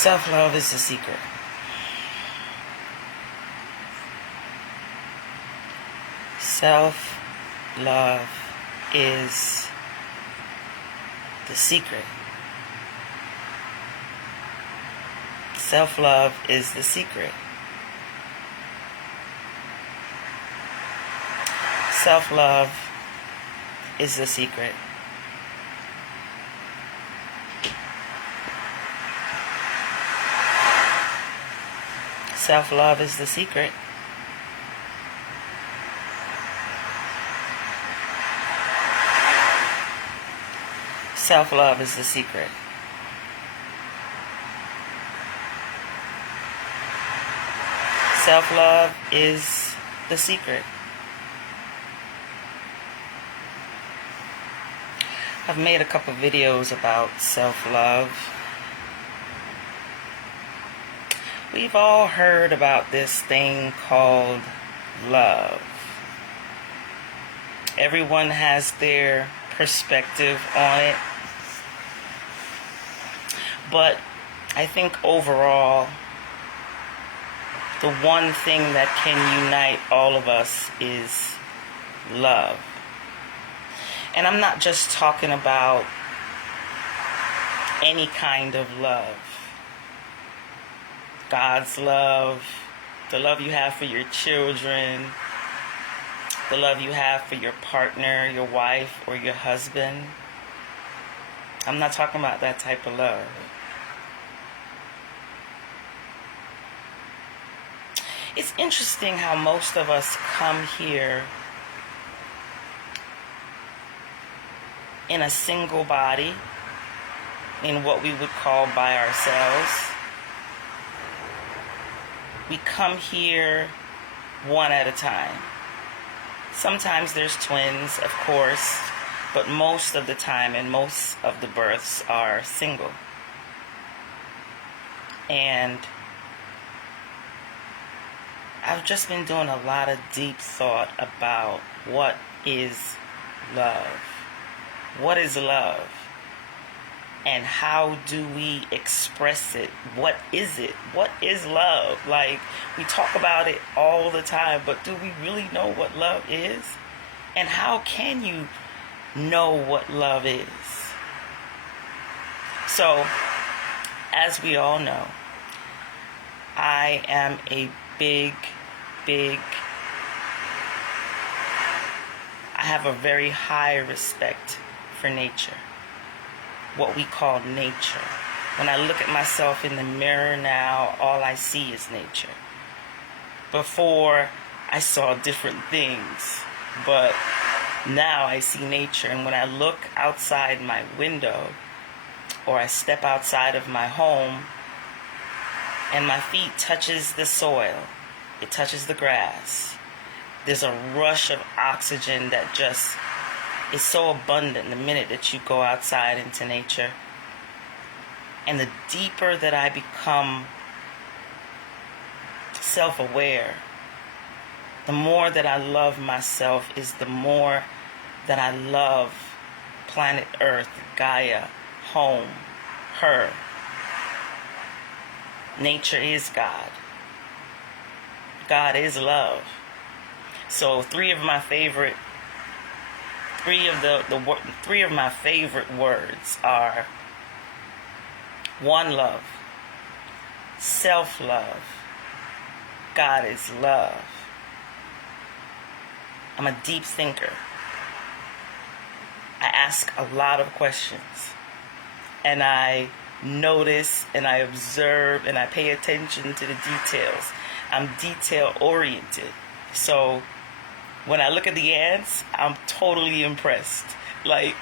Self-love is the secret. Self-love is the secret. Self-love is the secret. Self-love is the secret. Self-love is the secret. Self-love is the secret. Self-love is the secret. I've made a couple videos about self-love. We've all heard about this thing called love. Everyone has their perspective on it. But I think overall, the one thing that can unite all of us is love. And I'm not just talking about any kind of love. God's love, the love you have for your children, the love you have for your partner, your wife, or your husband. I'm not talking about that type of love. It's interesting how most of us come here in a single body, in what we would call by ourselves. We come here one at a time. Sometimes there's twins, of course, but most of the time and most of the births are single. And I've just been doing a lot of deep thought about what is love. What is love? And how do we express it? What is it? What is love? Like, we talk about it all the time, but do we really know what love is? And how can you know what love is? So, as we all know, I am a I have a very high respect for nature. What we call nature. When I look at myself in the mirror now, all I see is nature. Before, I saw different things, but now I see nature. And when I look outside my window, or I step outside of my home, and my feet touches the soil, it touches the grass, there's a rush of oxygen that just is so abundant the minute that you go outside into nature. And the deeper that I become self-aware, the more that I love myself is the more that I love planet Earth, Gaia, home, her. Nature is God. God is love. So three of my favorite words are: one, love; self-love; God is love. I'm a deep thinker. I ask a lot of questions, and I notice and I observe and I pay attention to the details. I'm detail oriented. So when I look at the ants, I'm totally impressed. Like,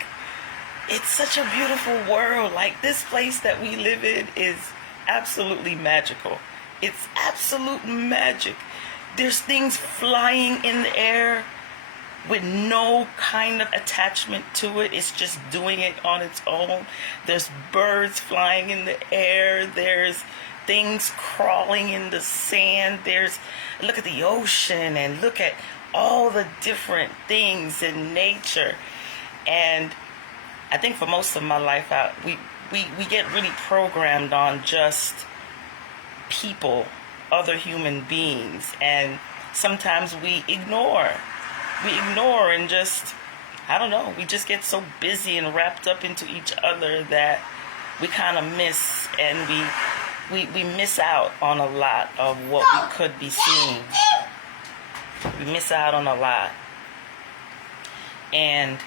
it's such a beautiful world. Like, this place that we live in is absolutely magical. It's absolute magic. There's things flying in the air with no kind of attachment to it. It's just doing it on its own. There's birds flying in the air. There's things crawling in the sand. Look at the ocean and look at all the different things in nature. And I think for most of my life, we get really programmed on just people, other human beings, and sometimes we ignore and just, I don't know, we just get so busy and wrapped up into each other that we kind of miss, and we miss out on a lot of what we could be seeing. We miss out on a lot. And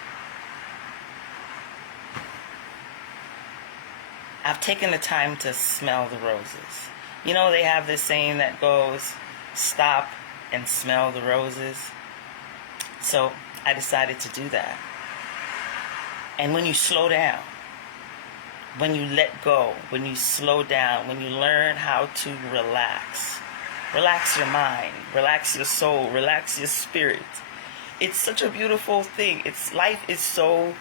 I've taken the time to smell the roses. You know, they have this saying that goes, stop and smell the roses. So I decided to do that. And when you slow down, when you let go, when you slow down, when you learn how to relax your mind, relax your soul, relax your spirit, it's such a beautiful thing. Life is so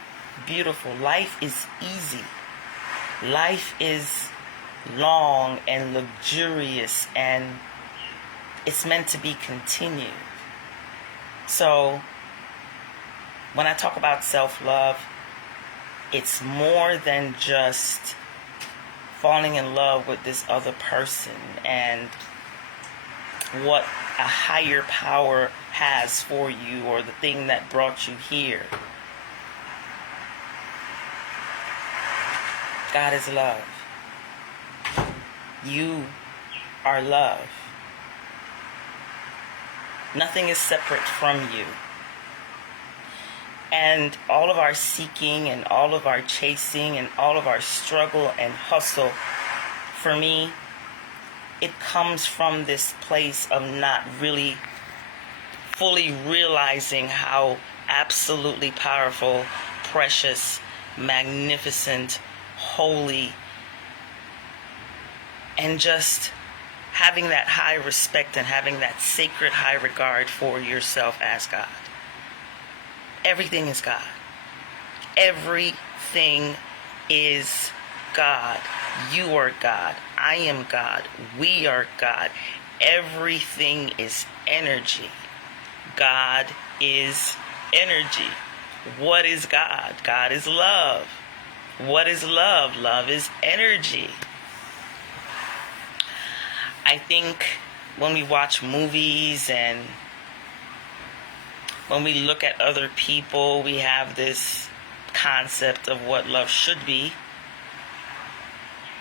beautiful. Life is easy. Life is long and luxurious, and it's meant to be continued. So when I talk about self-love, it's more than just falling in love with this other person and what a higher power has for you, or the thing that brought you here. God is love. You are love. Nothing is separate from you. And all of our seeking and all of our chasing and all of our struggle and hustle, for me, it comes from this place of not really fully realizing how absolutely powerful, precious, magnificent, holy, and just having that high respect and having that sacred high regard for yourself as God. Everything is God. Everything is God. You are God. I am God. We are God. Everything is energy. God is energy. What is God? God is love. What is love? Love is energy. I think when we watch movies and when we look at other people, we have this concept of what love should be.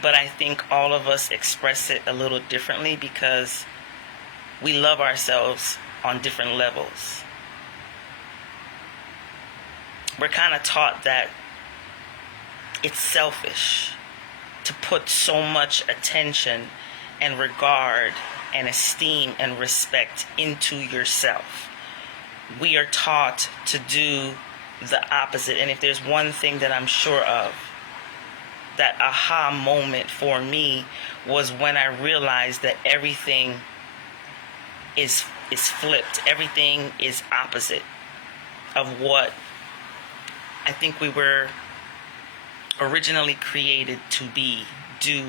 But I think all of us express it a little differently because we love ourselves on different levels. We're kind of taught that it's selfish to put so much attention and regard and esteem and respect into yourself. We are taught to do the opposite. And if there's one thing that I'm sure of, that aha moment for me was when I realized that everything is flipped. Everything is opposite of what I think we were originally created to be, do,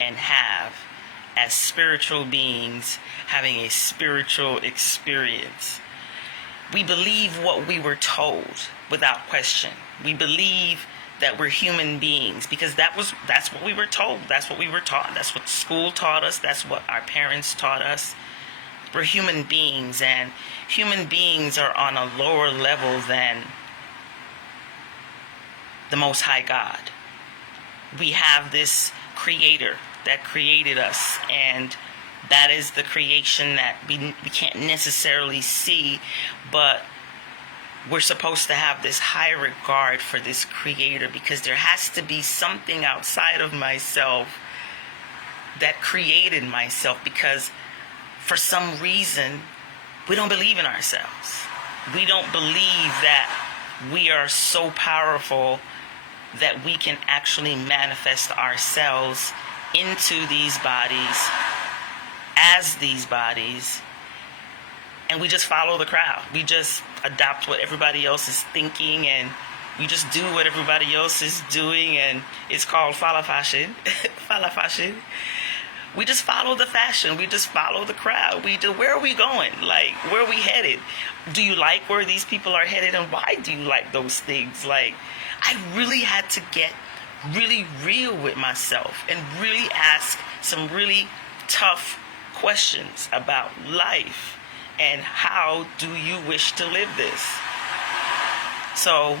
and have as spiritual beings having a spiritual experience. We believe what we were told without question. We believe that we're human beings because that's what we were told. That's what we were taught. That's what school taught us. That's what our parents taught us. We're human beings, and human beings are on a lower level than the Most High God. We have this creator that created us, and that is the creation that we can't necessarily see, but we're supposed to have this high regard for this creator because there has to be something outside of myself that created myself, because for some reason we don't believe in ourselves. We don't believe that we are so powerful that we can actually manifest ourselves into these bodies, as these bodies, and we just follow the crowd. We just adopt what everybody else is thinking, and we just do what everybody else is doing, and it's called follow fashion. Follow fashion. We just follow the fashion. We just follow the crowd. Where are we going? Like, where are we headed? Do you like where these people are headed, and why do you like those things? Like, I really had to get really real with myself and really ask some really tough questions about life and how do you wish to live this. So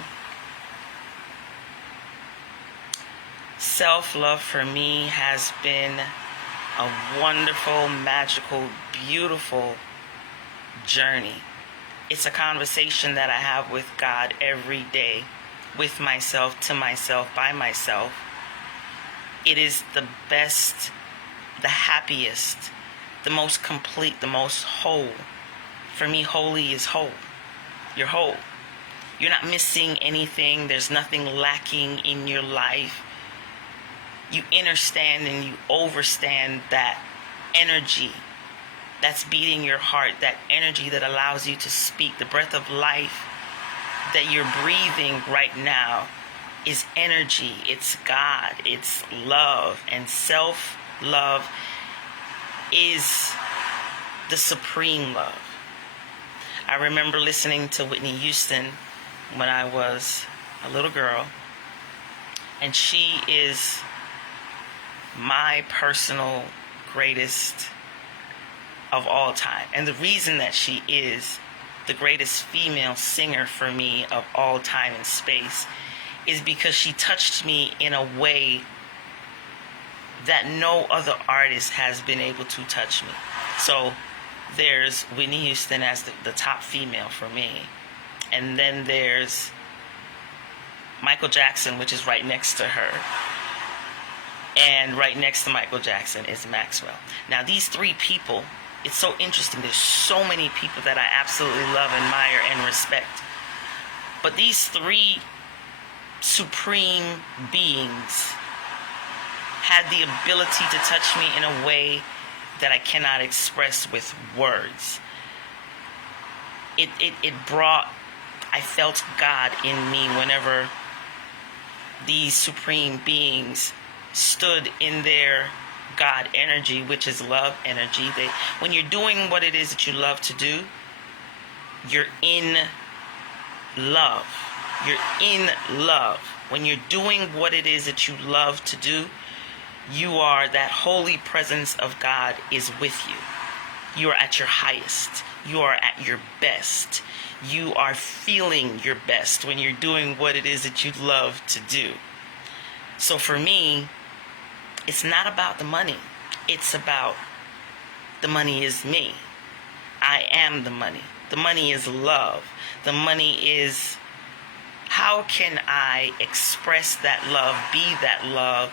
self-love for me has been a wonderful, magical, beautiful journey. It's a conversation that I have with God every day, with myself, to myself, by myself. It is the best, the happiest, the most complete, the most whole. For me, holy is whole. You're whole. You're not missing anything. There's nothing lacking in your life. You understand and you overstand that energy that's beating your heart, that energy that allows you to speak. The breath of life that you're breathing right now is energy. It's God. It's love. And self-love is the supreme love. I remember listening to Whitney Houston when I was a little girl, and she is my personal greatest of all time. And the reason that she is the greatest female singer for me of all time and space is because she touched me in a way that no other artist has been able to touch me. So there's Whitney Houston as the top female for me. And then there's Michael Jackson, which is right next to her. And right next to Michael Jackson is Maxwell. Now, these three people, it's so interesting. There's so many people that I absolutely love, admire, and respect. But these three supreme beings had the ability to touch me in a way that I cannot express with words. It brought, I felt God in me whenever these supreme beings stood in their God energy, which is love energy. When you're doing what it is that you love to do, you're in love. You're in love. When you're doing what it is that you love to do, you are, that holy presence of God is with you. You are at your highest. You are at your best. You are feeling your best when you're doing what it is that you love to do. So for me, it's not about the money. It's about the money is me. I am the money. The money is love. The money is how can I express that love, be that love,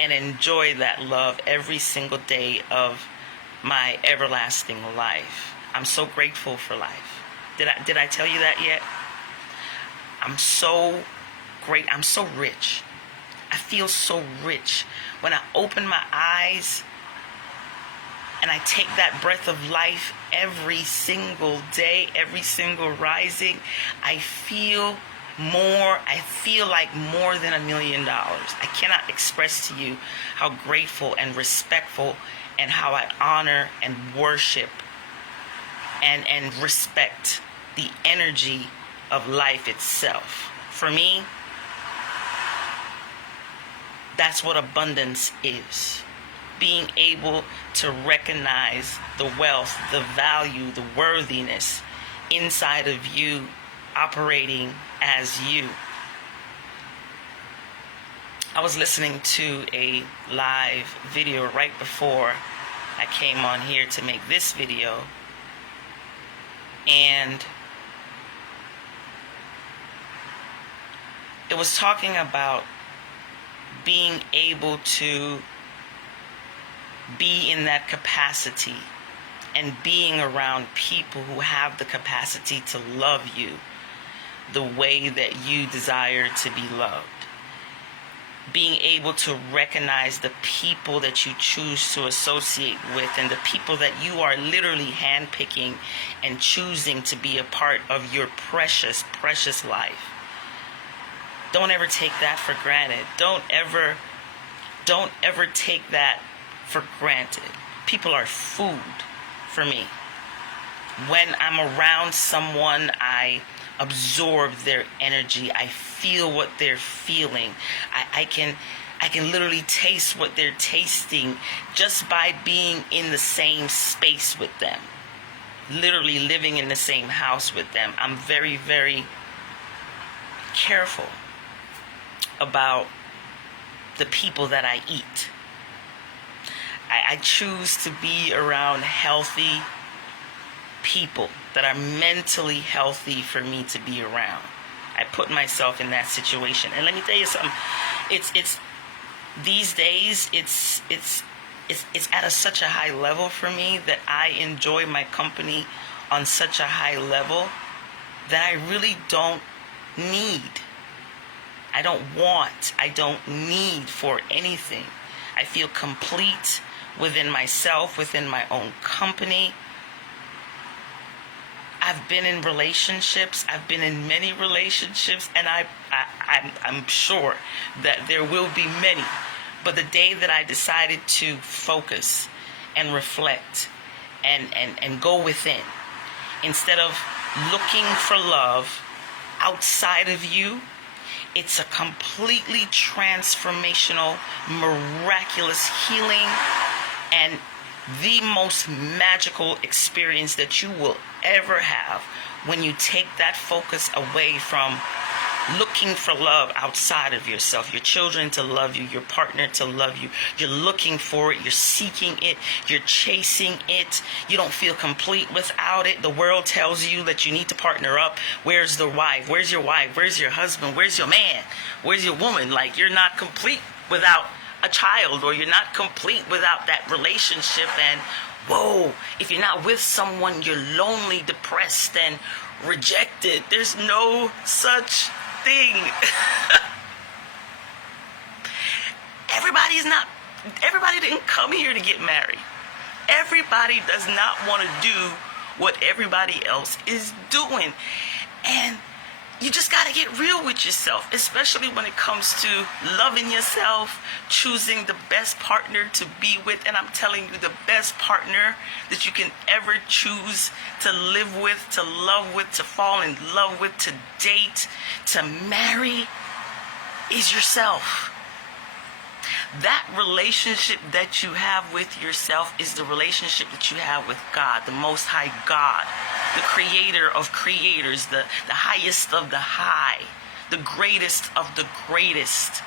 and enjoy that love every single day of my everlasting life. I'm so grateful for life. Did I tell you that yet? I'm so great. I'm so rich. I feel so rich. When I open my eyes and I take that breath of life every single day, every single rising, I feel like more than $1 million. I cannot express to you how grateful and respectful and how I honor and worship and respect the energy of life itself. For me, that's what abundance is. Being able to recognize the wealth, the value, the worthiness inside of you, operating as you. I was listening to a live video right before I came on here to make this video, and it was talking about being able to be in that capacity and being around people who have the capacity to love you the way that you desire to be loved. Being able to recognize the people that you choose to associate with and the people that you are literally handpicking and choosing to be a part of your precious, precious life. Don't ever take that for granted. Don't ever take that for granted. People are food for me. When I'm around someone, I absorb their energy. I feel what they're feeling. I can literally taste what they're tasting just by being in the same space with them. Literally living in the same house with them. I'm very, very careful about the people that I eat. I choose to be around healthy people that are mentally healthy for me to be around. I put myself in that situation. And let me tell you something. It's these days it's at such a high level for me that I enjoy my company on such a high level that I really don't need. I don't want. I don't need for anything. I feel complete within myself, within my own company. I've been in relationships. I've been in many relationships, and I'm sure that there will be many. But the day that I decided to focus and reflect and go within, instead of looking for love outside of you, it's a completely transformational, miraculous healing and the most magical experience that you will ever have when you take that focus away from looking for love outside of yourself. Your children to love you, your partner to love you. You're looking for it, you're seeking it, you're chasing it. You don't feel complete without it. The world tells you that you need to partner up. Where's the wife? Where's your wife? Where's your husband? Where's your man? Where's your woman? Like, you're not complete without a child, or you're not complete without that relationship. And whoa, if you're not with someone, you're lonely, depressed, and rejected. There's no such thing. Everybody didn't come here to get married. Everybody does not want to do what everybody else is doing. And you just got to get real with yourself, especially when it comes to loving yourself, choosing the best partner to be with. And I'm telling you, the best partner that you can ever choose to live with, to love with, to fall in love with, to date, to marry is yourself. That relationship that you have with yourself is the relationship that you have with God, the Most High God, the creator of creators, the highest of the high, the greatest of the greatest.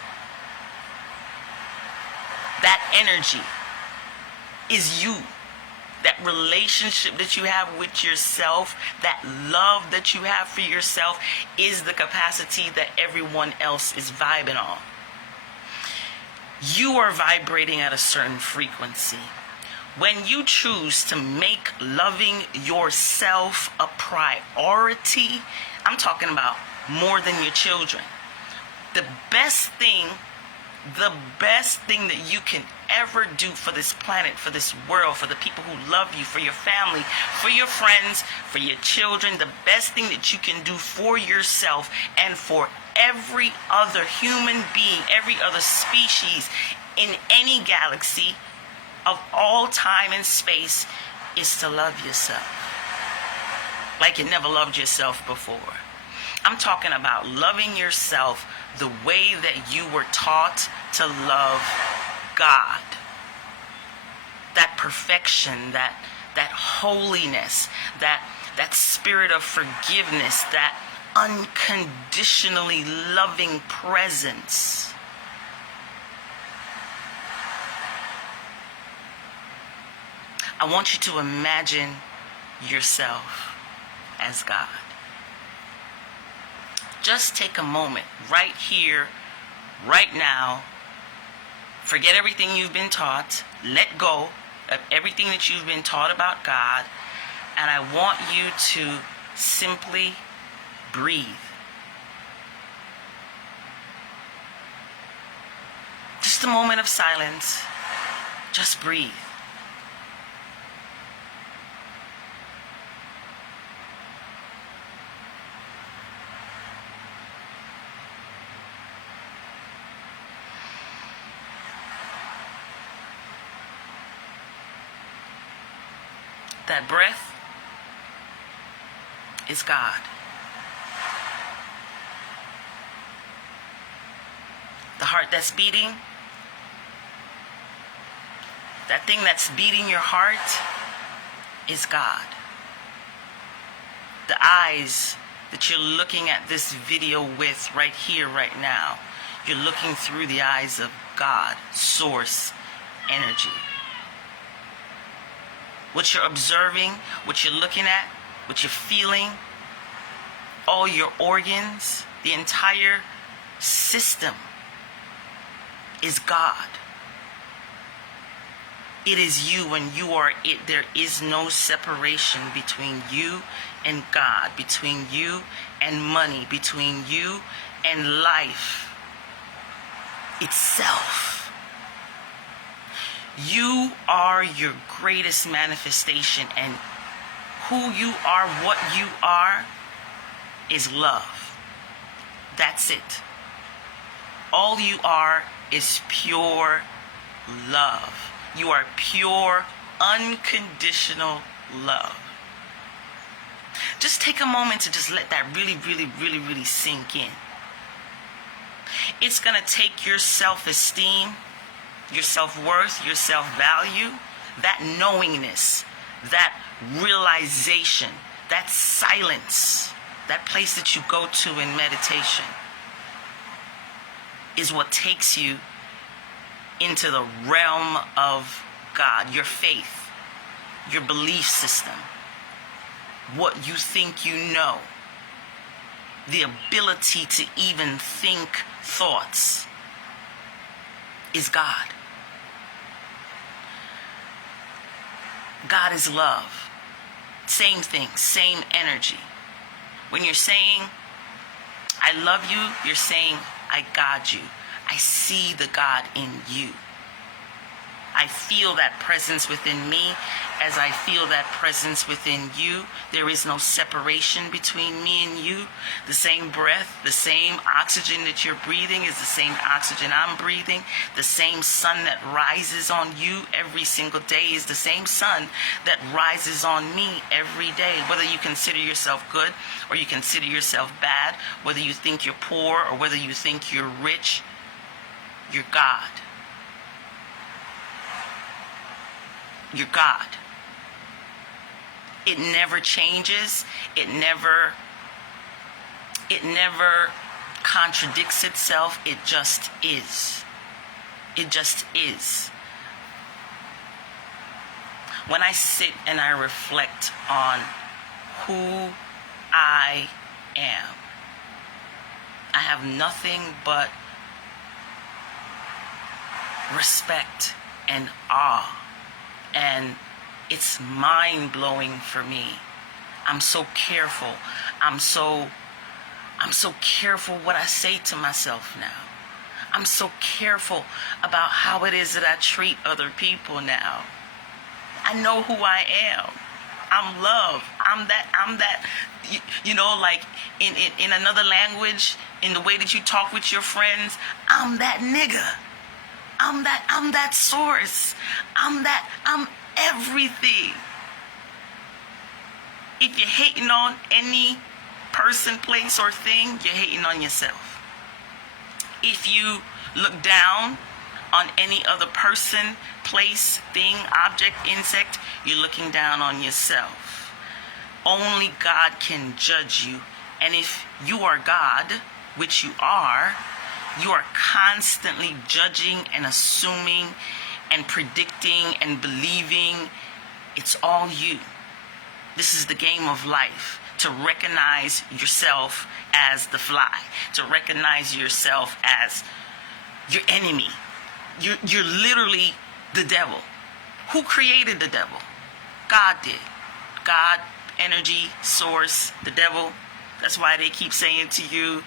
That energy is you. That relationship that you have with yourself, that love that you have for yourself is the capacity that everyone else is vibing on. You are vibrating at a certain frequency. When you choose to make loving yourself a priority, I'm talking about more than your children. The best thing that you can ever do for this planet, for this world, for the people who love you, for your family, for your friends, for your children, the best thing that you can do for yourself and for every other human being, every other species in any galaxy of all time and space is to love yourself like you never loved yourself before. I'm talking about loving yourself the way that you were taught to love God. That perfection, that holiness, that spirit of forgiveness, that unconditionally loving presence. I want you to imagine yourself as God. Just take a moment right here, right now. Forget everything you've been taught. Let go of everything that you've been taught about God. And I want you to simply breathe. Just a moment of silence. Just breathe. That breath is God. The heart that's beating, that thing that's beating your heart is God. The eyes that you're looking at this video with right here, right now, you're looking through the eyes of God, source, energy. What you're observing, what you're looking at, what you're feeling, all your organs, the entire system is God. It is you and you are it. There is no separation between you and God, between you and money, between you and life itself. You are your greatest manifestation, and who you are, what you are, is love. That's it. All you are is pure love. You are pure, unconditional love. Just take a moment to just let that really sink in. It's going to take your self-esteem, your self-worth, your self-value, that knowingness, that realization, that silence, that place that you go to in meditation is what takes you into the realm of God, your faith, your belief system, what you think you know, the ability to even think thoughts is God. God is love. Same thing, same energy. When you're saying, I love you, you're saying, I got you. I see the God in you. I feel that presence within me as I feel that presence within you. There is no separation between me and you. The same breath, the same oxygen that you're breathing is the same oxygen I'm breathing. The same sun that rises on you every single day is the same sun that rises on me every day. Whether you consider yourself good or you consider yourself bad, whether you think you're poor or whether you think you're rich, you're God. You're God. It never changes. It never contradicts itself. It just is. It just is. When I sit and I reflect on who I am, I have nothing but respect and awe. And it's mind-blowing for me. I'm so careful. I'm so careful what I say to myself now. I'm so careful about how it is that I treat other people now. I know who I am. I'm love. I'm that, you know, like in another language, in the way that you talk with your friends, I'm that nigga. I'm that source. I'm everything. If you're hating on any person, place, or thing, you're hating on yourself. If you look down on any other person, place, thing, object, insect, you're looking down on yourself. Only God can judge you. And if you are God, which you are constantly judging and assuming and predicting and believing it's all you. This is the game of life. To recognize yourself as the fly. To recognize yourself as your enemy. You're literally the devil. Who created the devil? God did. God, energy, source, the devil. That's why they keep saying to you,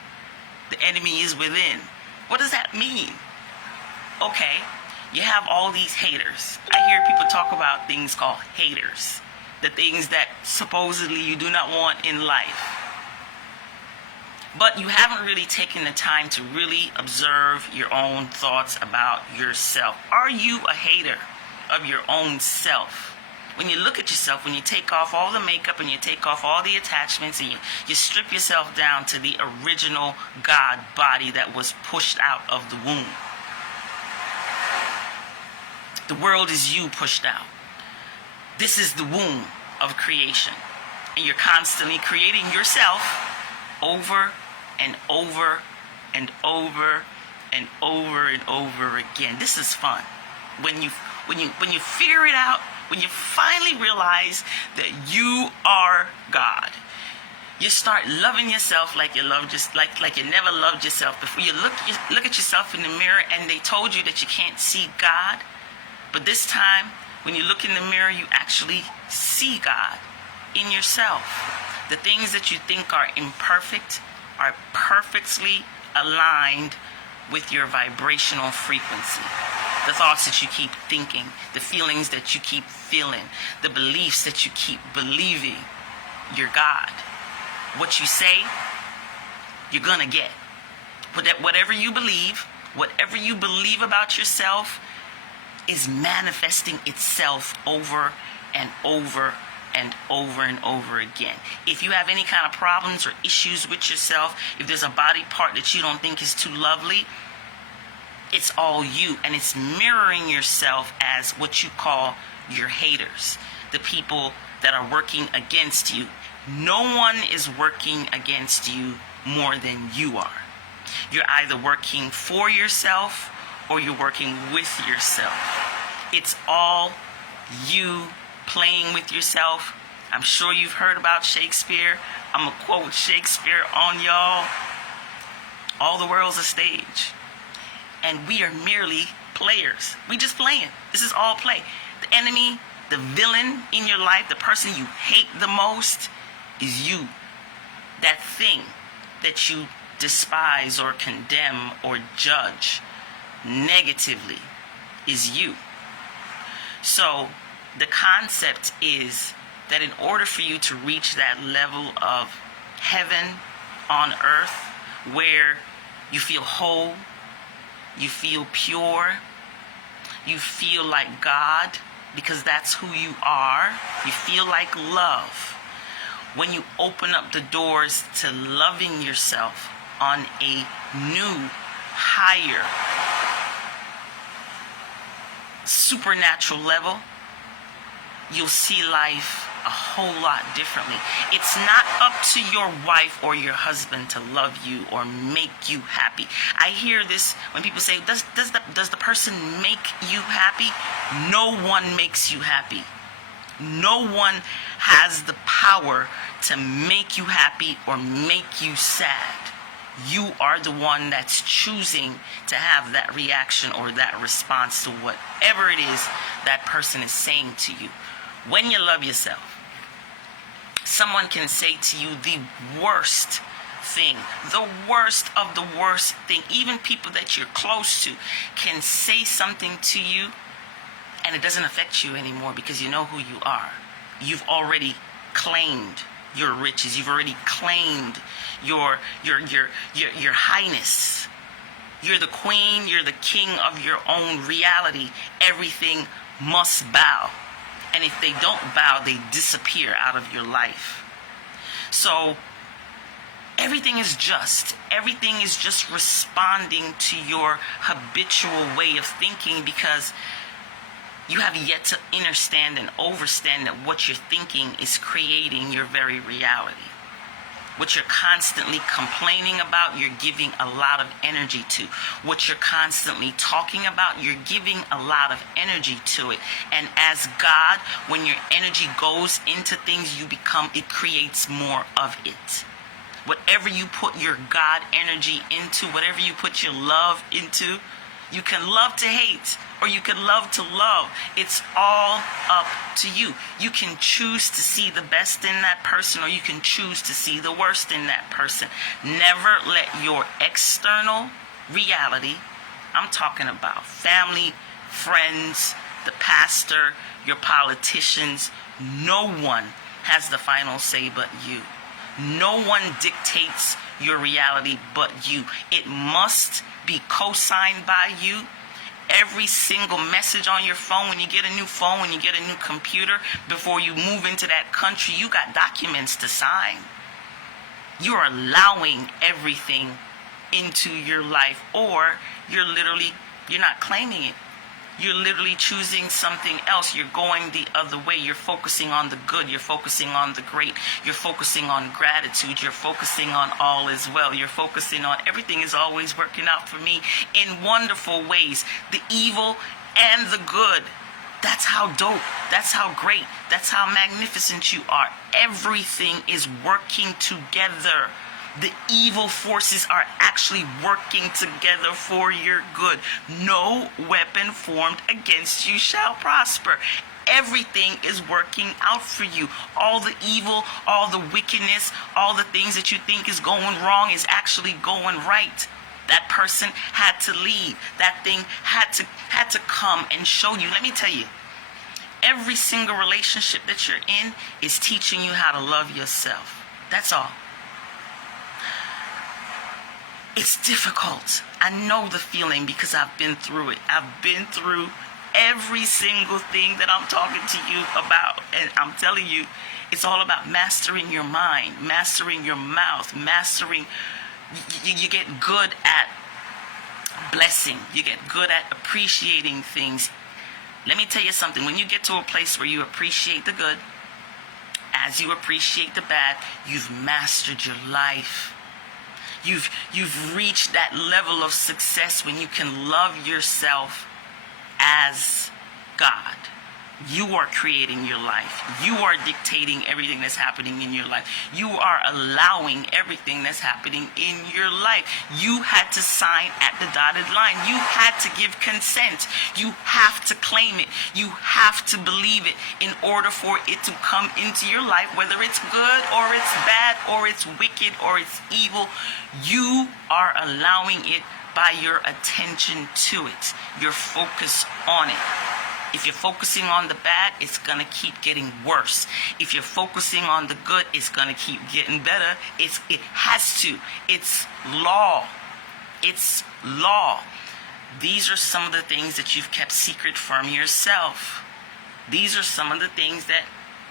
the enemy is within. What does that mean? Okay, you have all these haters. I hear people talk about things called haters. The things that supposedly you do not want in life. But you haven't really taken the time to really observe your own thoughts about yourself. Are you a hater of your own self? when you look at yourself, when you take off all the makeup and you take off all the attachments and you strip yourself down to the original God body that was pushed out of the womb. The world is you pushed out. This is the womb of creation. And you're constantly creating yourself over and over and over and over and over again. This is fun. When you figure it out, when you finally realize that you are God, you start loving yourself like you love just like you never loved yourself before. You look at yourself in the mirror and they told you that you can't see God, but this time when you look in the mirror, you actually see God in yourself. The things that you think are imperfect are perfectly aligned with your vibrational frequency. The thoughts that you keep thinking, the feelings that you keep feeling, the beliefs that you keep believing, you're God. What you say, you're gonna get. Whatever you believe about yourself is manifesting itself over and over and over and over again. If you have any kind of problems or issues with yourself, if there's a body part that you don't think is too lovely, it's all you, and it's mirroring yourself as what you call your haters, the people that are working against you. No one is working against you more than you are. You're either working for yourself or you're working with yourself. It's all you playing with yourself. I'm sure you've heard about Shakespeare. I'm gonna quote Shakespeare on y'all. All the world's a stage, and we are merely players. We just playing. This is all play. The enemy, the villain in your life, the person you hate the most is you. That thing that you despise or condemn or judge negatively is you. So the concept is that in order for you to reach that level of heaven on earth where you feel whole, you feel pure, you feel like God, because that's who you are, you feel like love. When you open up the doors to loving yourself on a new, higher, supernatural level, you'll see life a whole lot differently. It's not up to your wife or your husband to love you or make you happy. I hear this when people say, does the person make you happy? No one makes you happy. No one has the power to make you happy or make you sad. You are the one that's choosing to have that reaction or that response to whatever it is that person is saying to you. When you love yourself, someone can say to you the worst thing, the worst of the worst thing. Even people that you're close to can say something to you and it doesn't affect you anymore because you know who you are. You've already claimed your riches. You've already claimed your highness. You're the queen, you're the king of your own reality. Everything must bow. And if they don't bow, they disappear out of your life. So everything is just. Everything is just responding to your habitual way of thinking because you have yet to understand and overstand that what you're thinking is creating your very reality. What you're constantly complaining about, you're giving a lot of energy to. What you're constantly talking about, you're giving a lot of energy to it. And as God, when your energy goes into things, it creates more of it. Whatever you put your God energy into, whatever you put your love into, you can love to hate or you can love to love. It's all up to you. You can choose to see the best in that person or you can choose to see the worst in that person. Never let your external reality, I'm talking about family, friends, the pastor, your politicians, no one has the final say but you. No one dictates your reality but you. It must be co-signed by you Every single message on your phone, when you get a new phone, when you get a new computer, before you move into that country, you got documents to sign. You're allowing everything into your life, or you're not claiming it. You're literally choosing something else. You're going the other way. You're focusing on the good. You're focusing on the great. You're focusing on gratitude. You're focusing on all is well. You're focusing on everything is always working out for me in wonderful ways. The evil and the good. That's how dope. That's how great. That's how magnificent you are. Everything is working together. The evil forces are actually working together for your good. No weapon formed against you shall prosper. Everything is working out for you. All the evil, all the wickedness, all the things that you think is going wrong is actually going right. That person had to leave. That thing had to come and show you. Let me tell you, every single relationship that you're in is teaching you how to love yourself. That's all. It's difficult. I know the feeling because I've been through it. I've been through every single thing that I'm talking to you about. And I'm telling you, it's all about mastering your mind, mastering your mouth, mastering. You get good at blessing. You get good at appreciating things. Let me tell you something. When you get to a place where you appreciate the good, as you appreciate the bad, you've mastered your life. You've reached that level of success when you can love yourself as God. You are creating your life. You are dictating everything that's happening in your life. You are allowing everything that's happening in your life. You had to sign at the dotted line. You had to give consent. You have to claim it. You have to believe it in order for it to come into your life, whether it's good or it's bad or it's wicked or it's evil. You are allowing it by your attention to it, your focus on it. If you're focusing on the bad, it's going to keep getting worse. If you're focusing on the good, it's going to keep getting better. It has to. It's law. It's law. These are some of the things that you've kept secret from yourself. These are some of the things that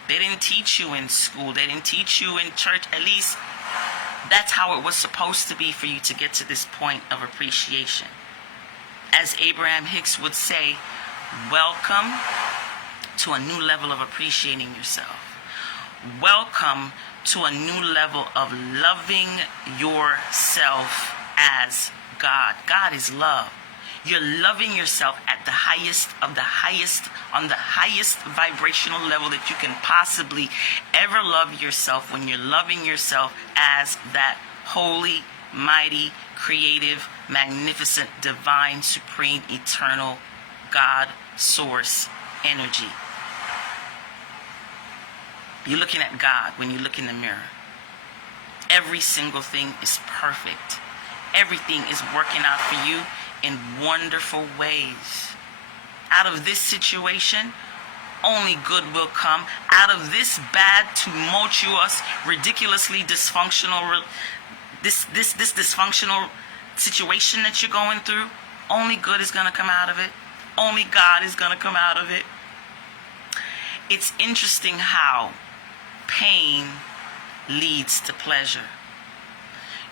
they didn't teach you in school. They didn't teach you in church. At least that's how it was supposed to be for you to get to this point of appreciation. As Abraham Hicks would say, welcome to a new level of appreciating yourself. Welcome to a new level of loving yourself as God. God is love. You're loving yourself at the highest of the highest, on the highest vibrational level that you can possibly ever love yourself, when you're loving yourself as that holy, mighty, creative, magnificent, divine, supreme, eternal God source energy. You're looking at God when you look in the mirror. Every single thing is perfect. Everything is working out for you in wonderful ways. Out of this situation, only good will come. Out of this bad, tumultuous, ridiculously dysfunctional, this dysfunctional situation that you're going through, only good is going to come out of it. Only God is going to come out of it. It's interesting how pain leads to pleasure.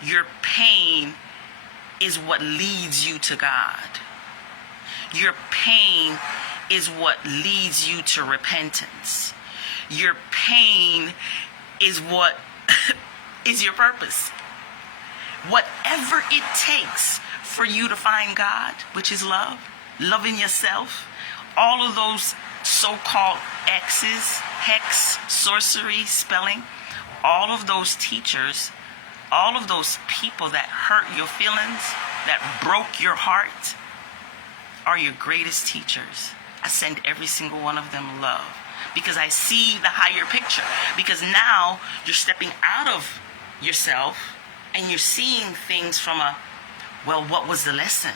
Your pain is what leads you to God. Your pain is what leads you to repentance. Your pain is what is your purpose. Whatever it takes for you to find God, which is love, loving yourself, all of those so-called X's, hex, sorcery, spelling, all of those teachers, all of those people that hurt your feelings, that broke your heart, are your greatest teachers. I send every single one of them love because I see the higher picture. Because now you're stepping out of yourself and you're seeing things from a, well, what was the lesson?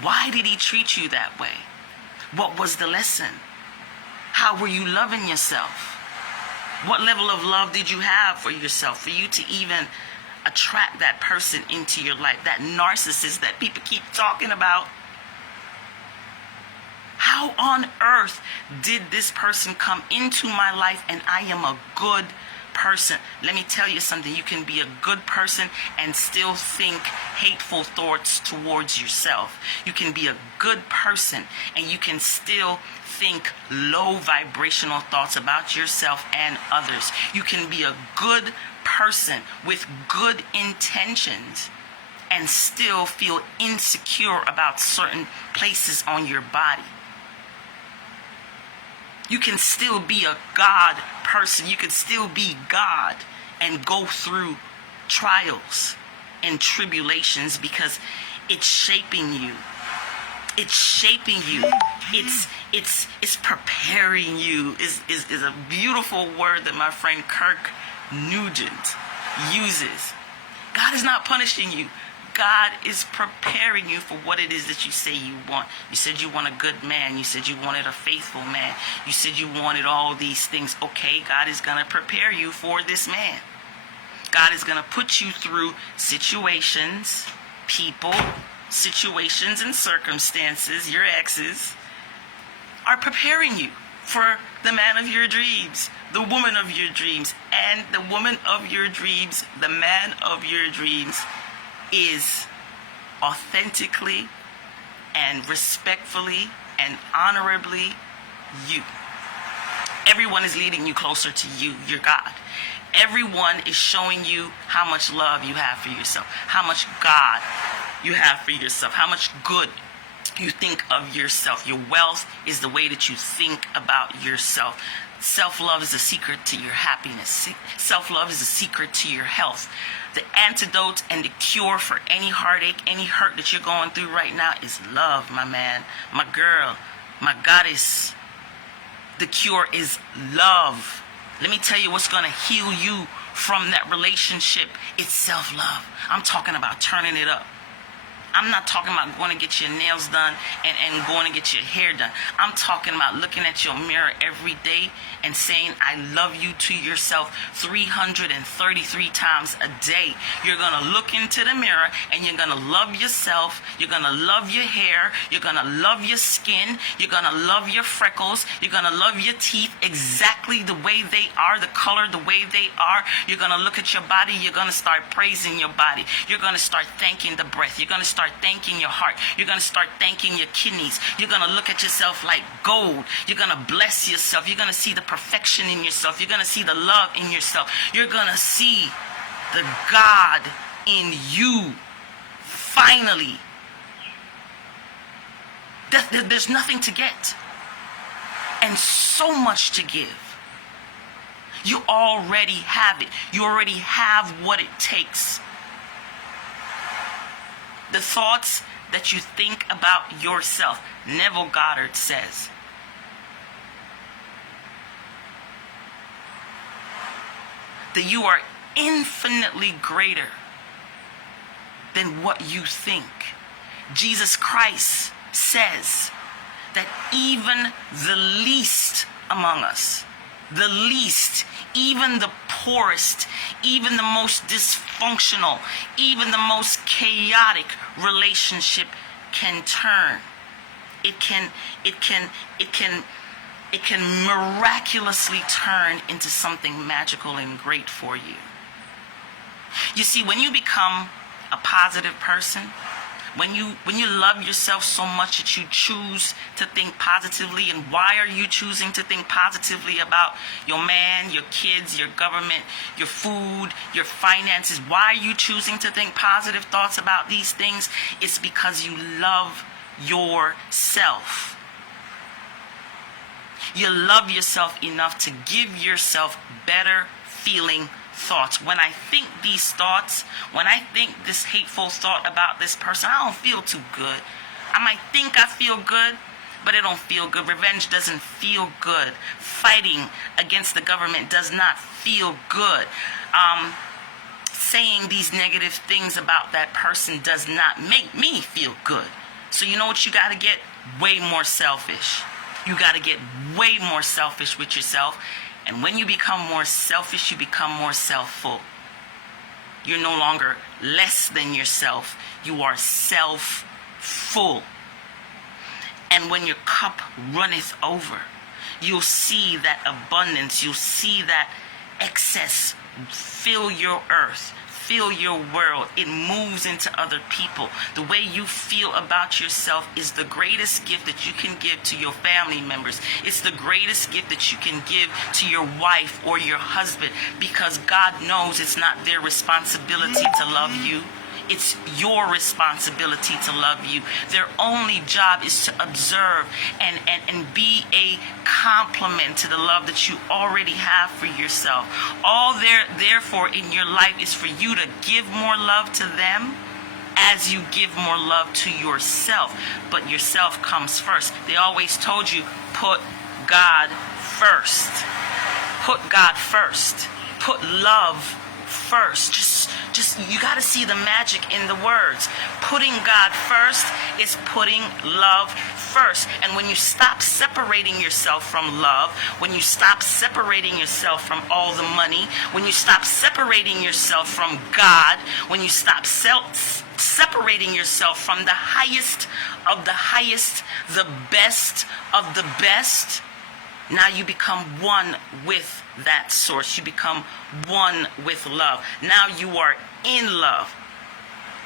Why did he treat you that way? What was the lesson? How were you loving yourself? What level of love did you have for yourself for you to even attract that person into your life? That narcissist that people keep talking about. how on earth did this person come into my life and I am a good person? Let me tell you something. You can be a good person and still think hateful thoughts towards yourself. You can be a good person and you can still think low vibrational thoughts about yourself and others. You can be a good person with good intentions and still feel insecure about certain places on your body. You can still be a God person. You can still be God and go through trials and tribulations because it's shaping you. It's shaping you. It's preparing you. Is a beautiful word that my friend Kirk Nugent uses. God is not punishing you. God is preparing you for what it is that you say you want. You said you want a good man. You said you wanted a faithful man. You said you wanted all these things. Okay, God is going to prepare you for this man. God is going to put you through situations, people, situations and circumstances. Your exes are preparing you for the man of your dreams, the woman of your dreams. And the woman of your dreams, the man of your dreams is authentically and respectfully and honorably you. Everyone is leading you closer to you, your God. Everyone is showing you how much love you have for yourself, how much God you have for yourself, how much good you think of yourself. Your wealth is the way that you think about yourself. Self-love is the secret to your happiness. Self-love is the secret to your health. The antidote and the cure for any heartache, any hurt that you're going through right now is love, my man, my girl, my goddess. The cure is love. Let me tell you what's going to heal you from that relationship. It's self-love. I'm talking about turning it up. I'm not talking about going to get your nails done and going to get your hair done. I'm talking about looking at your mirror every day and saying, I love you to yourself 333 times a day. You're going to look into the mirror and you're going to love yourself. You're going to love your hair. You're going to love your skin. You're going to love your freckles. You're going to love your teeth exactly the way they are, the color the way they are. You're going to look at your body. You're going to start praising your body. You're going to start thanking the breath. You're going to start thanking your heart. You're going to start thanking your kidneys. You're going to look at yourself like gold. You're going to bless yourself. You're going to see the perfection in yourself. You're going to see the love in yourself. You're going to see the God in you. Finally. There's nothing to get and so much to give. You already have it. You already have what it takes. The thoughts that you think about yourself, Neville Goddard says, that you are infinitely greater than what you think. Jesus Christ says that even the least among us, the least, even the poorest, even the most dysfunctional, even the most chaotic relationship can turn. It can miraculously turn into something magical and great for you. You see, when you become a positive person, when you love yourself so much that you choose to think positively, and why are you choosing to think positively about your man, your kids, your government, your food, your finances? Why are you choosing to think positive thoughts about these things? It's because you love yourself. You love yourself enough to give yourself better feeling thoughts. When I think these thoughts, when I think this hateful thought about this person, I don't feel too good. I might think I feel good, but it don't feel good. Revenge doesn't feel good. Fighting against the government does not feel good. Saying these negative things about that person does not make me feel good. So you know what you got to get? Way more selfish. You got to get way more selfish with yourself. And when you become more selfish, you become more self-full. You're no longer less than yourself. You are self-full. And when your cup runneth over, you'll see that abundance, you'll see that excess fill your earth, fill your world. It moves into other people. The way you feel about yourself is the greatest gift that you can give to your family members. It's the greatest gift that you can give to your wife or your husband, because God knows it's not their responsibility to love you. It's your responsibility to love you. Their only job is to observe and be a complement to the love that you already have for yourself. All therefore in your life is for you to give more love to them as you give more love to yourself. But yourself comes first. They always told you, put God first. Put God first. Put love first. Just you got to see the magic in the words. Putting God first is putting love first. And when you stop separating yourself from love, when you stop separating yourself from all the money, when you stop separating yourself from God, when you stop separating yourself from the highest of the highest, the best of the best, now you become one with that source. You become one with love. Now you are in love.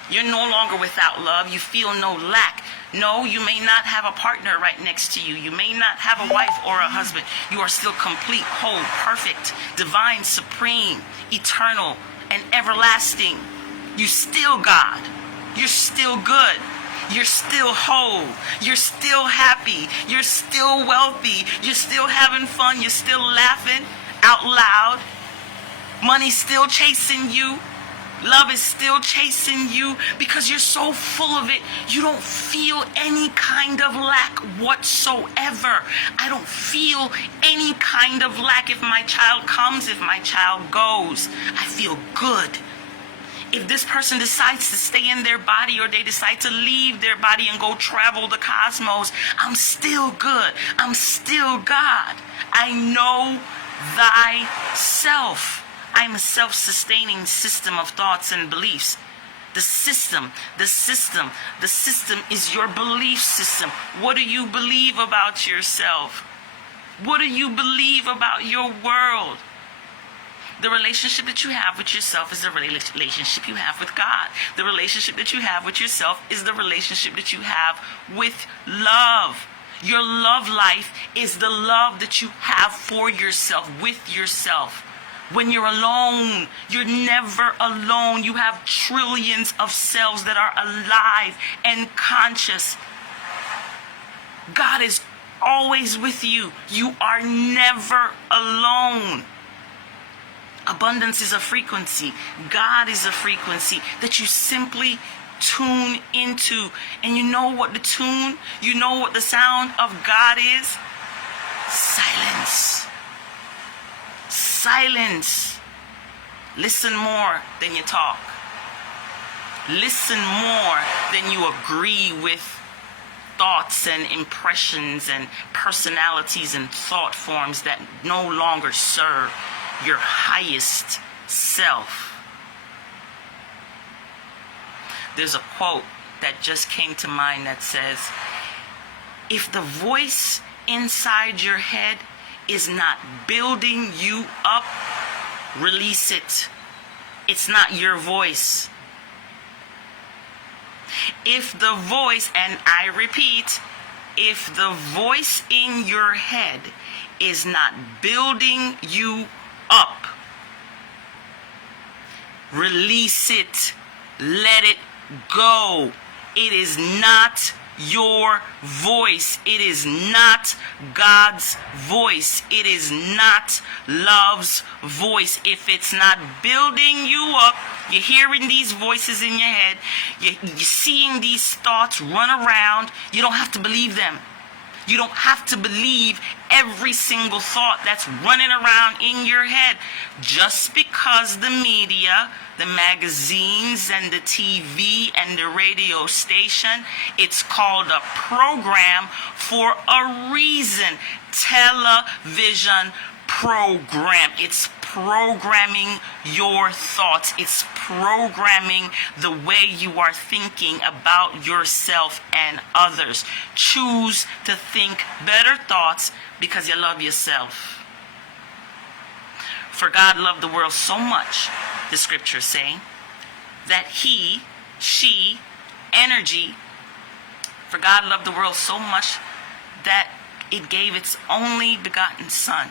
You're no longer without love. You feel no lack. No, you may not have a partner right next to you. You may not have a wife or a husband. You are still complete, whole, perfect, divine, supreme, eternal, and everlasting. You still God. You're still good. You're still whole. You're still happy. You're still wealthy. You're still having fun. You're still laughing out loud. Money's still chasing you. Love is still chasing you because you're so full of it. You don't feel any kind of lack whatsoever. I don't feel any kind of lack if my child comes, if my child goes. I feel good. If this person decides to stay in their body or they decide to leave their body and go travel the cosmos, I'm still good. I'm still God. I know thyself. I'm a self-sustaining system of thoughts and beliefs. The system is your belief system. What do you believe about yourself? What do you believe about your world? The relationship that you have with yourself is the relationship you have with God. The relationship that you have with yourself is the relationship that you have with love. Your love life is the love that you have for yourself, with yourself. When you're alone, you're never alone. You have trillions of cells that are alive and conscious. God is always with you. You are never alone. Abundance is a frequency. God is a frequency that you simply tune into. And you know what you know what the sound of God is? Silence. Silence. Listen more than you talk. Listen more than you agree with thoughts and impressions and personalities and thought forms that no longer serve your highest self. There's a quote that just came to mind that says, if the voice inside your head is not building you up, release it. It's not your voice. If the voice, and I repeat, if the voice in your head is not building you up, release it. Let it go. It is not your voice. It is not God's voice. It is not love's voice. If it's not building you up, you're hearing these voices in your head, you're seeing these thoughts run around, you don't have to believe them. You don't have to believe every single thought that's running around in your head. Just because the media, the magazines and the TV and the radio station, it's called a program for a reason. Television program. It's programming your thoughts. It's programming the way you are thinking about yourself and others. Choose to think better thoughts because you love yourself. For God loved the world so much, the scriptures say, that he, she, energy, for God loved the world so much that it gave its only begotten Son.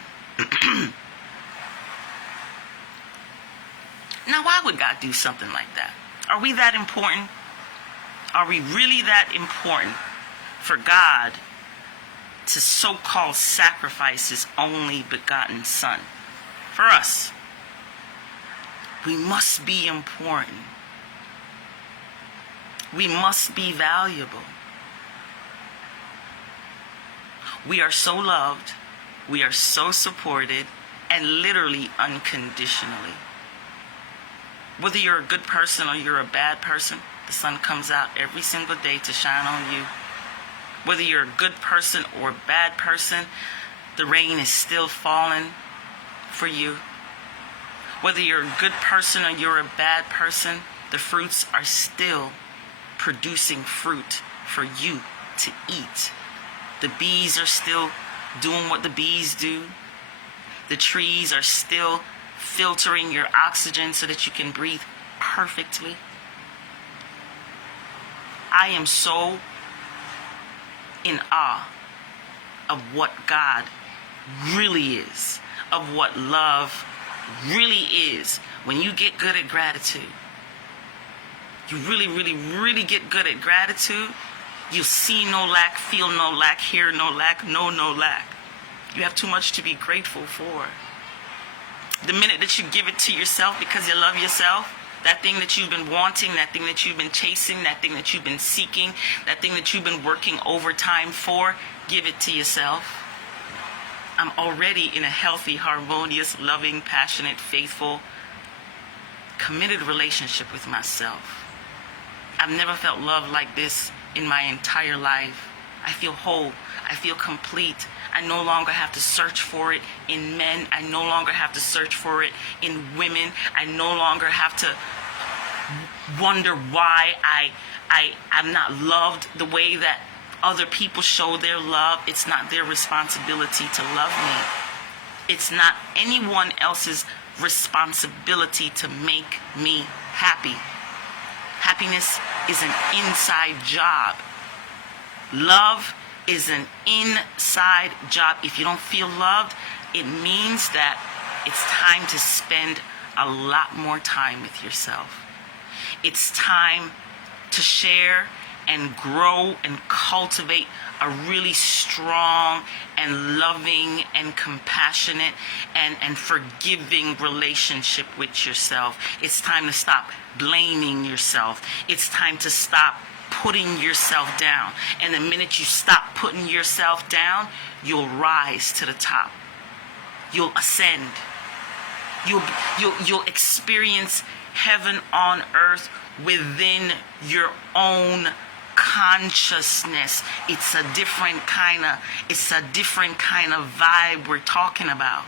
Now, why would God do something like that? Are we that important? Are we really that important for God to so-called sacrifice his only begotten Son? For us, we must be important. We must be valuable. We are so loved, we are so supported, and literally unconditionally. Whether you're a good person or you're a bad person, the sun comes out every single day to shine on you. Whether you're a good person or a bad person, the rain is still falling for you. Whether you're a good person or you're a bad person, the fruits are still producing fruit for you to eat. The bees are still doing what the bees do. The trees are still filtering your oxygen so that you can breathe perfectly. I am so in awe of what God really is, of what love really is. When you get good at gratitude, you really get good at gratitude, you see no lack, feel no lack, hear no lack, know no lack. You have too much to be grateful for. The minute that you give it to yourself because you love yourself, that thing that you've been wanting, that thing that you've been chasing, that thing that you've been seeking, that thing that you've been working overtime for, give it to yourself. I'm already in a healthy, harmonious, loving, passionate, faithful, committed relationship with myself. I've never felt love like this in my entire life. I feel whole. I feel complete. I no longer have to search for it in men. I no longer have to search for it in women. I no longer have to wonder why I'm not loved the way that other people show their love. It's not their responsibility to love me. It's not anyone else's responsibility to make me happy. Happiness is an inside job. Love is an inside job. If you don't feel loved, it means that it's time to spend a lot more time with yourself. It's time to share and grow and cultivate a really strong and loving and compassionate and forgiving relationship with yourself. It's time to stop blaming yourself. It's time to stop putting yourself down. And the minute you stop putting yourself down, you'll rise to the top. You'll ascend. You'll experience heaven on earth within your own consciousness. It's a different kind of vibe we're talking about.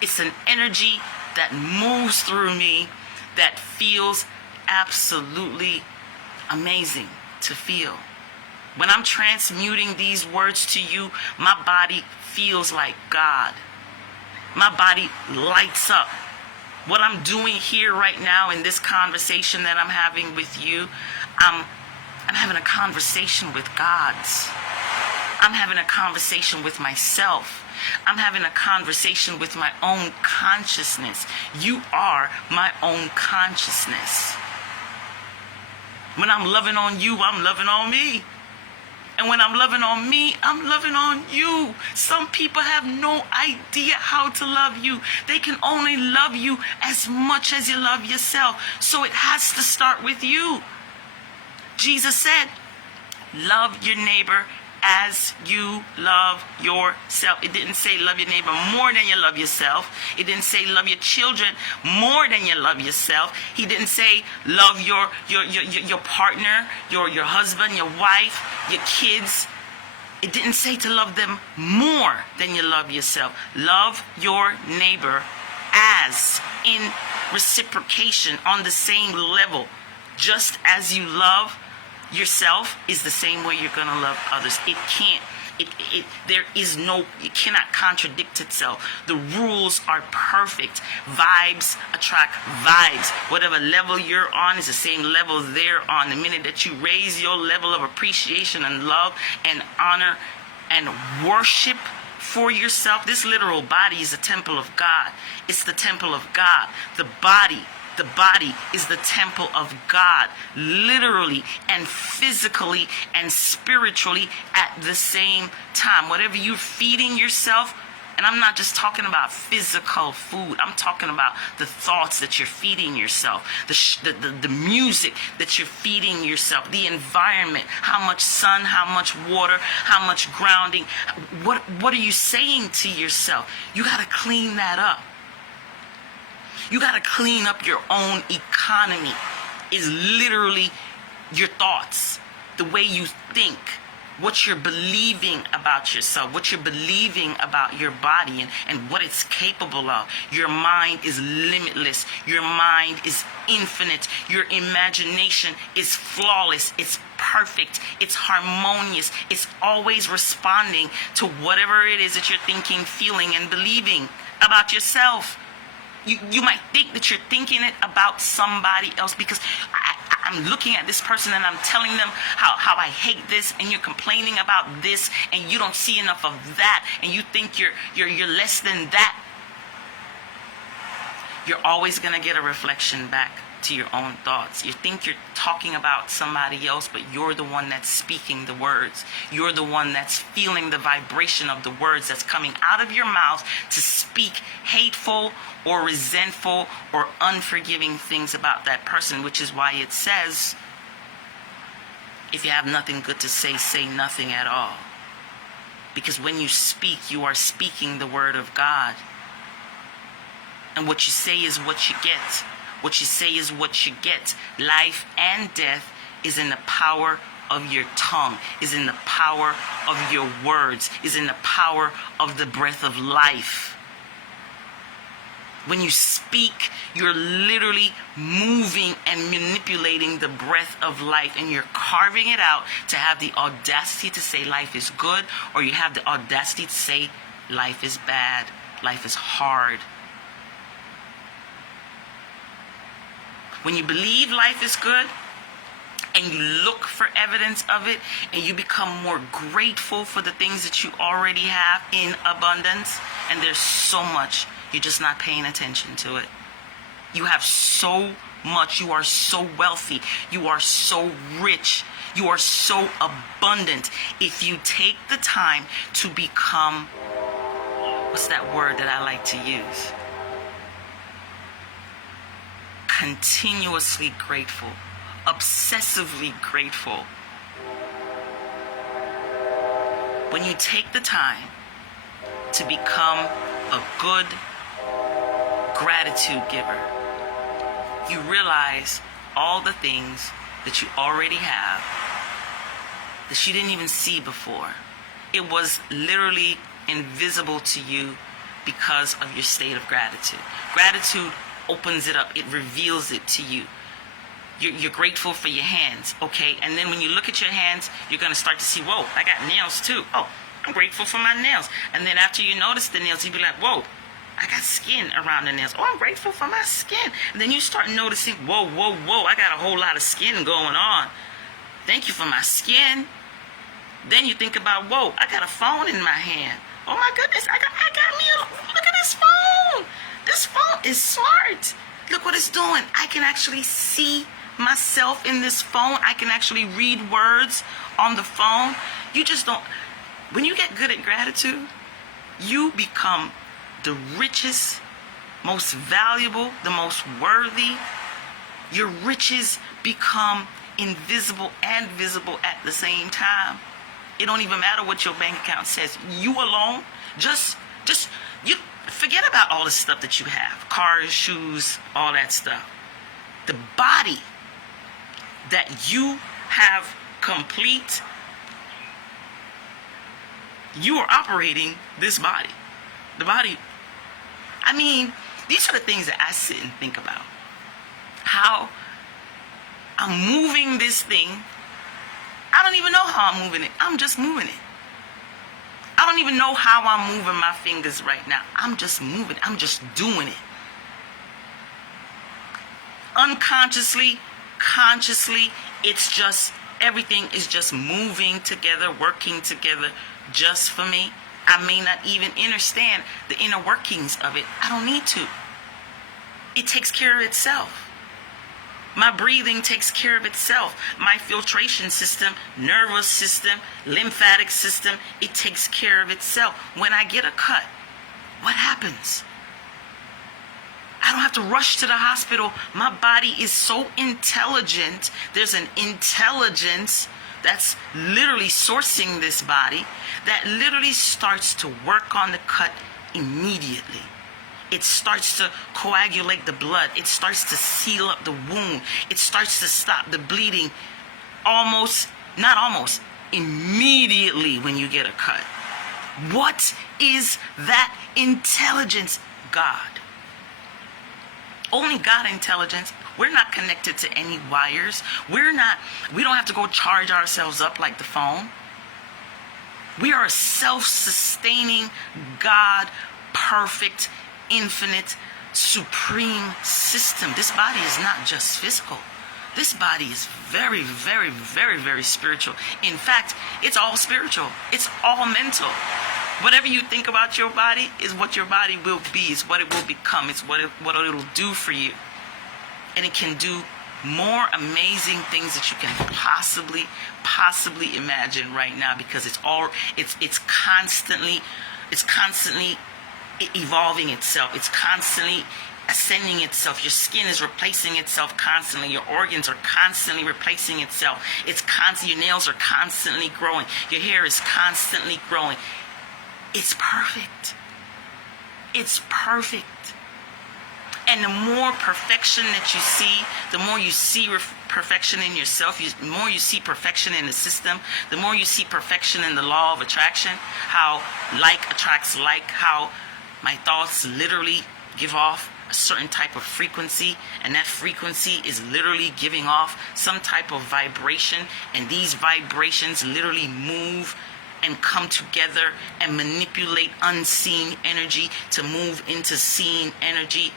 It's an energy that moves through me that feels absolutely amazing to feel. When I'm transmuting these words to you, my body feels like God. My body lights up. What I'm doing here right now in this conversation that I'm having with you, I'm having a conversation with God's. I'm having a conversation with myself. I'm having a conversation with my own consciousness. You are my own consciousness. When I'm loving on you, I'm loving on me. And when I'm loving on me, I'm loving on you. Some people have no idea how to love you. They can only love you as much as you love yourself. So it has to start with you. Jesus said, love your neighbor as you love yourself. It didn't say love your neighbor more than you love yourself. It didn't say love your children more than you love yourself. He didn't say love your partner, your husband, your wife, your kids. It didn't say to love them more than you love yourself. Love your neighbor as in reciprocation on the same level. Just as you love yourself is the same way you're going to love others. It can't. It cannot contradict itself. The rules are perfect. Vibes attract vibes. Whatever level you're on is the same level they're on. The minute that you raise your level of appreciation and love and honor and worship for yourself, this literal body is a temple of God. It's the temple of God. The body is the temple of God, literally and physically and spiritually at the same time. Whatever you're feeding yourself, and I'm not just talking about physical food. I'm talking about the thoughts that you're feeding yourself, the music that you're feeding yourself, the environment, how much sun, how much water, how much grounding. What are you saying to yourself? You got to clean that up. You got to clean up your own economy. Is literally your thoughts, the way you think, what you're believing about yourself, what you're believing about your body and what it's capable of. Your mind is limitless. Your mind is infinite. Your imagination is flawless. It's perfect. It's harmonious. It's always responding to whatever it is that you're thinking, feeling, and believing about yourself. You might think that you're thinking it about somebody else because I'm looking at this person and I'm telling them how I hate this, and you're complaining about this, and you don't see enough of that, and you think you're less than that. You're always going to get a reflection back to your own thoughts. You think you're talking about somebody else, but you're the one that's speaking the words. You're the one that's feeling the vibration of the words that's coming out of your mouth to speak hateful or resentful or unforgiving things about that person, which is why it says, if you have nothing good to say, say nothing at all. Because when you speak, you are speaking the word of God. And what you say is what you get. What you say is what you get. Life and death is in the power of your tongue, is in the power of your words, is in the power of the breath of life. When you speak, you're literally moving and manipulating the breath of life, and you're carving it out to have the audacity to say life is good, or you have the audacity to say life is bad, life is hard. When you believe life is good and you look for evidence of it and you become more grateful for the things that you already have in abundance, and there's so much, you're just not paying attention to it. You have so much. You are so wealthy. You are so rich. You are so abundant. If you take the time to become, what's that word that I like to use? Continuously grateful, obsessively grateful. When you take the time to become a good gratitude giver, you realize all the things that you already have that you didn't even see before. It was literally invisible to you because of your state of gratitude. Gratitude opens it up. It reveals it to you. You're grateful for your hands, okay? And then when you look at your hands, you're going to start to see, whoa, I got nails too. Oh, I'm grateful for my nails. And then after you notice the nails, you'll be like, whoa, I got skin around the nails. Oh, I'm grateful for my skin. And then you start noticing, whoa, I got a whole lot of skin going on. Thank you for my skin. Then you think about, whoa, I got a phone in my hand. Oh my goodness, I got me look at this phone. This phone is smart. Look what it's doing. I can actually see myself in this phone. I can actually read words on the phone. You just don't. When you get good at gratitude, you become the richest, most valuable, the most worthy. Your riches become invisible and visible at the same time. It don't even matter what your bank account says. You alone, just you forget about all the stuff that you have. Cars, shoes, all that stuff. The body that you have complete you are operating this body. The body, I mean, these are the things that I sit and think about. How I'm moving this thing. I don't even know how I'm moving it. I'm just moving it. I don't even know how I'm moving my fingers right now. I'm just moving. I'm just doing it. Unconsciously, consciously, it's just, everything is just moving together, working together just for me. I may not even understand the inner workings of it. I don't need to. It takes care of itself. My breathing takes care of itself. My filtration system, nervous system, lymphatic system, it takes care of itself. When I get a cut, what happens? I don't have to rush to the hospital. My body is so intelligent. There's an intelligence that's literally sourcing this body that literally starts to work on the cut immediately. It starts to coagulate the blood. It starts to seal up the wound. It starts to stop the bleeding immediately when you get a cut. What is that intelligence? God. Only God intelligence. We're not connected to any wires. We don't have to go charge ourselves up like the phone. We are a self-sustaining God, perfect, infinite, supreme system. This body is not just physical. This body is very, very, very, very spiritual. In fact, it's all spiritual. It's all mental. Whatever you think about your body is what your body will be. It's what it will become. It's what it'll do for you. And it can do more amazing things that you can possibly imagine right now, because it's constantly evolving itself. It's constantly ascending itself. Your skin is replacing itself constantly. Your organs are constantly replacing itself. Your nails are constantly growing. Your hair is constantly growing. It's perfect. It's perfect. And the more perfection that you see, the more you see perfection in yourself, the more you see perfection in the system, the more you see perfection in the law of attraction, how like attracts like, how my thoughts literally give off a certain type of frequency, and that frequency is literally giving off some type of vibration, and these vibrations literally move and come together and manipulate unseen energy to move into seen energy,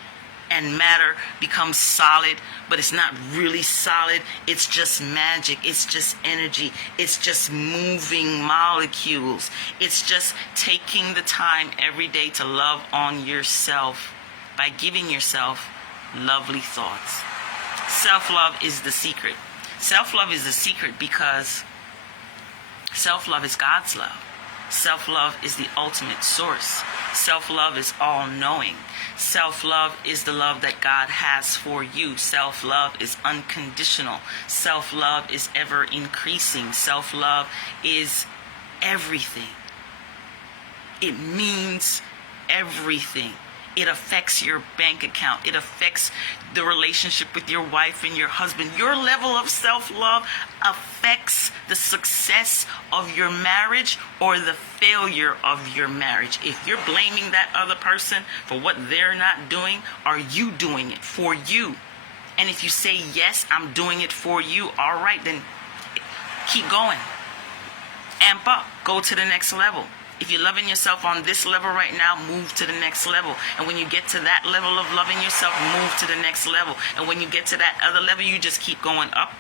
and matter becomes solid, but it's not really solid. It's just magic. It's just energy. It's just moving molecules. It's just taking the time every day to love on yourself by giving yourself lovely thoughts. Self-love is the secret. Self-love is the secret because self-love is God's love. Self-love is the ultimate source. Self-love is all-knowing. Self-love is the love that God has for you. Self-love is unconditional. Self-love is ever increasing. Self-love is everything. It means everything. It affects your bank account. It affects the relationship with your wife and your husband. Your level of self-love affects the success of your marriage or the failure of your marriage. If you're blaming that other person for what they're not doing, are you doing it for you? And if you say, yes, I'm doing it for you, all right, then keep going. Amp up. Go to the next level. If you're loving yourself on this level right now, move to the next level. And when you get to that level of loving yourself, move to the next level. And when you get to that other level, you just keep going up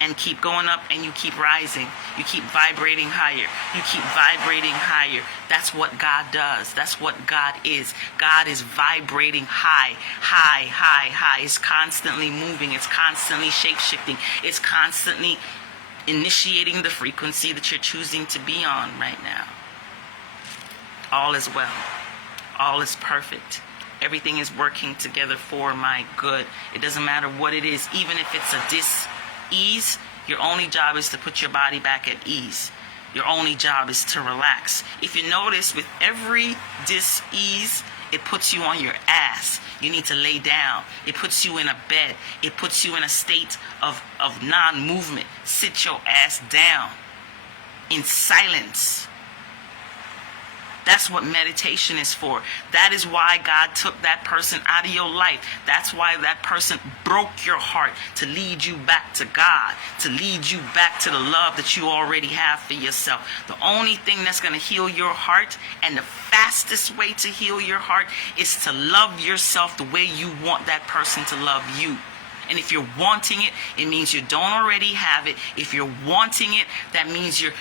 and keep going up, and you keep rising. You keep vibrating higher. You keep vibrating higher. That's what God does. That's what God is. God is vibrating high, high, high, high. It's constantly moving. It's constantly shape-shifting. It's constantly initiating the frequency that you're choosing to be on right now. All is well. All is perfect. Everything is working together for my good. It doesn't matter what it is. Even if it's a dis-ease, your only job is to put your body back at ease. Your only job is to relax. If you notice, with every dis-ease, it puts you on your ass. You need to lay down. It puts you in a bed. It puts you in a state of non-movement. Sit your ass down in silence. That's what meditation is for. That is why God took that person out of your life. That's why that person broke your heart, to lead you back to God, to lead you back to the love that you already have for yourself. The only thing that's going to heal your heart, and the fastest way to heal your heart, is to love yourself the way you want that person to love you. And if you're wanting it, it means you don't already have it. If you're wanting it, that means you're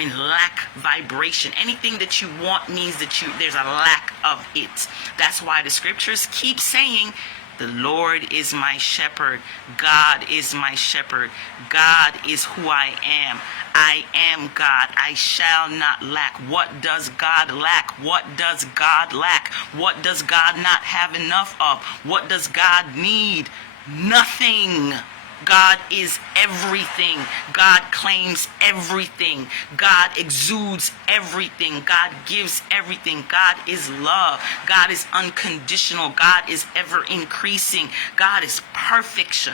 in lack vibration. Anything that you want means that there's a lack of it. That's why the scriptures keep saying, the Lord is my shepherd. God is my shepherd. God is who I am. I am God. I shall not lack. What does God lack? What does God lack? What does God not have enough of? What does God need? Nothing. God is everything. God claims everything. God exudes everything. God gives everything. God is love. God is unconditional. God is ever increasing. God is perfection.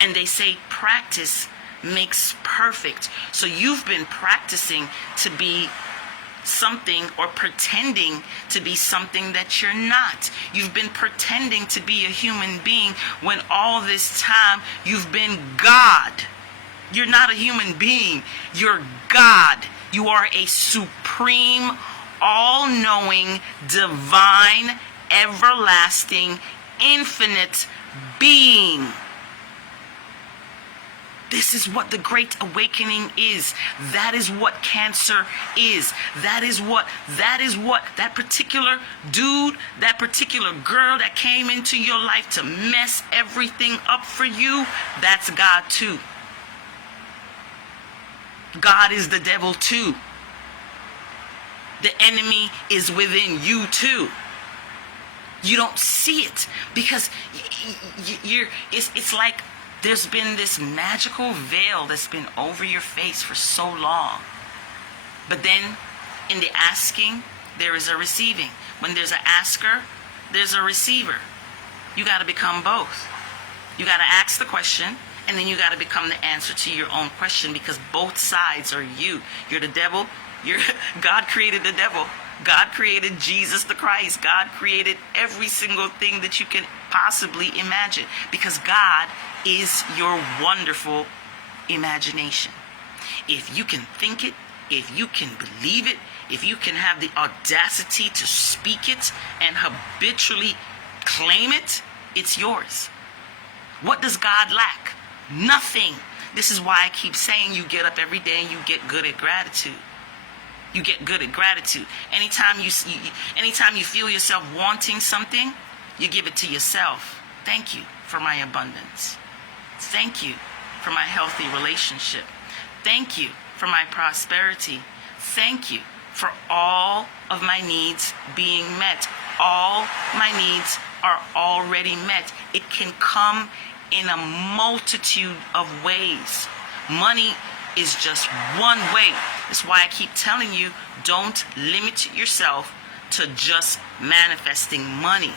And they say practice makes perfect. So you've been practicing to be something, or pretending to be something that you're not. You've been pretending to be a human being when all this time you've been God. You're not a human being. You're God. You are a supreme, all-knowing, divine, everlasting, infinite being. This is what the Great Awakening is. That is what cancer is. That is what that particular dude, that particular girl that came into your life to mess everything up for you, that's God too. God is the devil too. The enemy is within you too. You don't see it because it's like there's been this magical veil that's been over your face for so long. But then in the asking, there is a receiving. When there's an asker, there's a receiver. You got to become both. You got to ask the question, and then you got to become the answer to your own question, because both sides are you. You're the devil. God created the devil. God created Jesus the Christ. God created every single thing that you can possibly imagine, because God is your wonderful imagination. If you can think it, if you can believe it, if you can have the audacity to speak it and habitually claim it, it's yours. What does God lack? Nothing. This is why I keep saying you get up every day and you get good at gratitude. You get good at gratitude. Anytime you feel yourself wanting something, you give it to yourself. Thank you for my abundance. Thank you for my healthy relationship. Thank you for my prosperity. Thank you for all of my needs being met. All my needs are already met. It can come in a multitude of ways. Money is just one way. That's why I keep telling you, don't limit yourself to just manifesting money.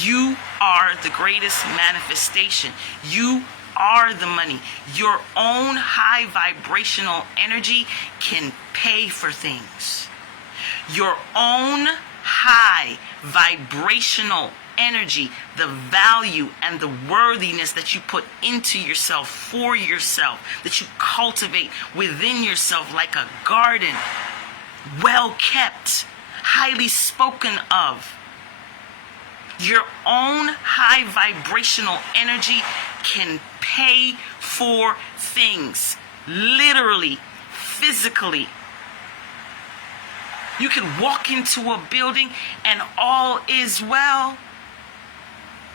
You are the greatest manifestation. You are the money. Your own high vibrational energy can pay for things. Your own high vibrational energy, the value and the worthiness that you put into yourself, for yourself, that you cultivate within yourself like a garden, well kept, highly spoken of. Your own high vibrational energy can pay for things, literally, physically. You can walk into a building and all is well.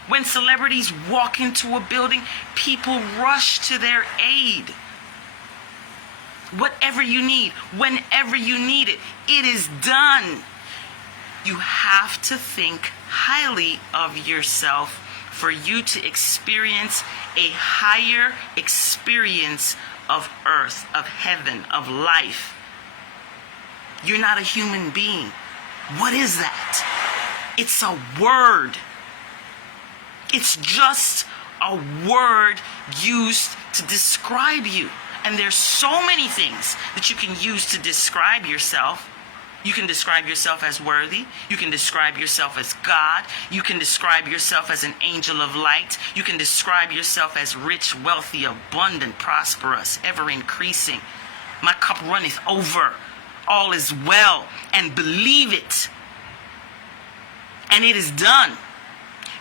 When celebrities walk into a building, people rush to their aid. Whatever you need, whenever you need it, it is done. You have to think highly of yourself for you to experience a higher experience of earth, of heaven, of life. You're not a human being. What is that? It's a word. It's just a word used to describe you. And there's so many things that you can use to describe yourself. You can describe yourself as worthy. You can describe yourself as God. You can describe yourself as an angel of light. You can describe yourself as rich, wealthy, abundant, prosperous, ever increasing. My cup runneth over. All is well. And believe it. And it is done.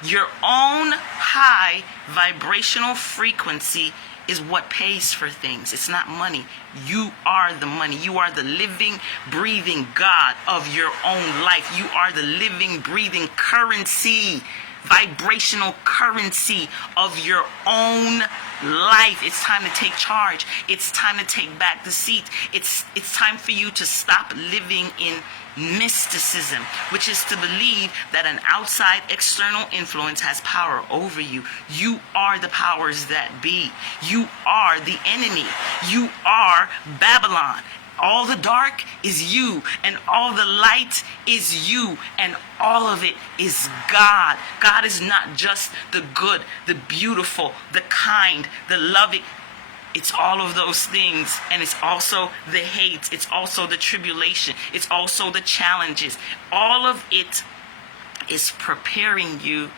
Your own high vibrational frequency is what pays for things. It's not money. You are the money. You are the living, breathing God of your own life. You are the living, breathing currency, vibrational currency of your own life. It's time to take charge. It's time to take back the seat. It's time for you to stop living in mysticism, which is to believe that an outside external influence has power over you. You are the powers that be. You are the enemy. You are Babylon. All the dark is you, and all the light is you, and all of it is God. God is not just the good, the beautiful, the kind, the loving. It's all of those things, and it's also the hate. It's also the tribulation. It's also the challenges. All of it is preparing you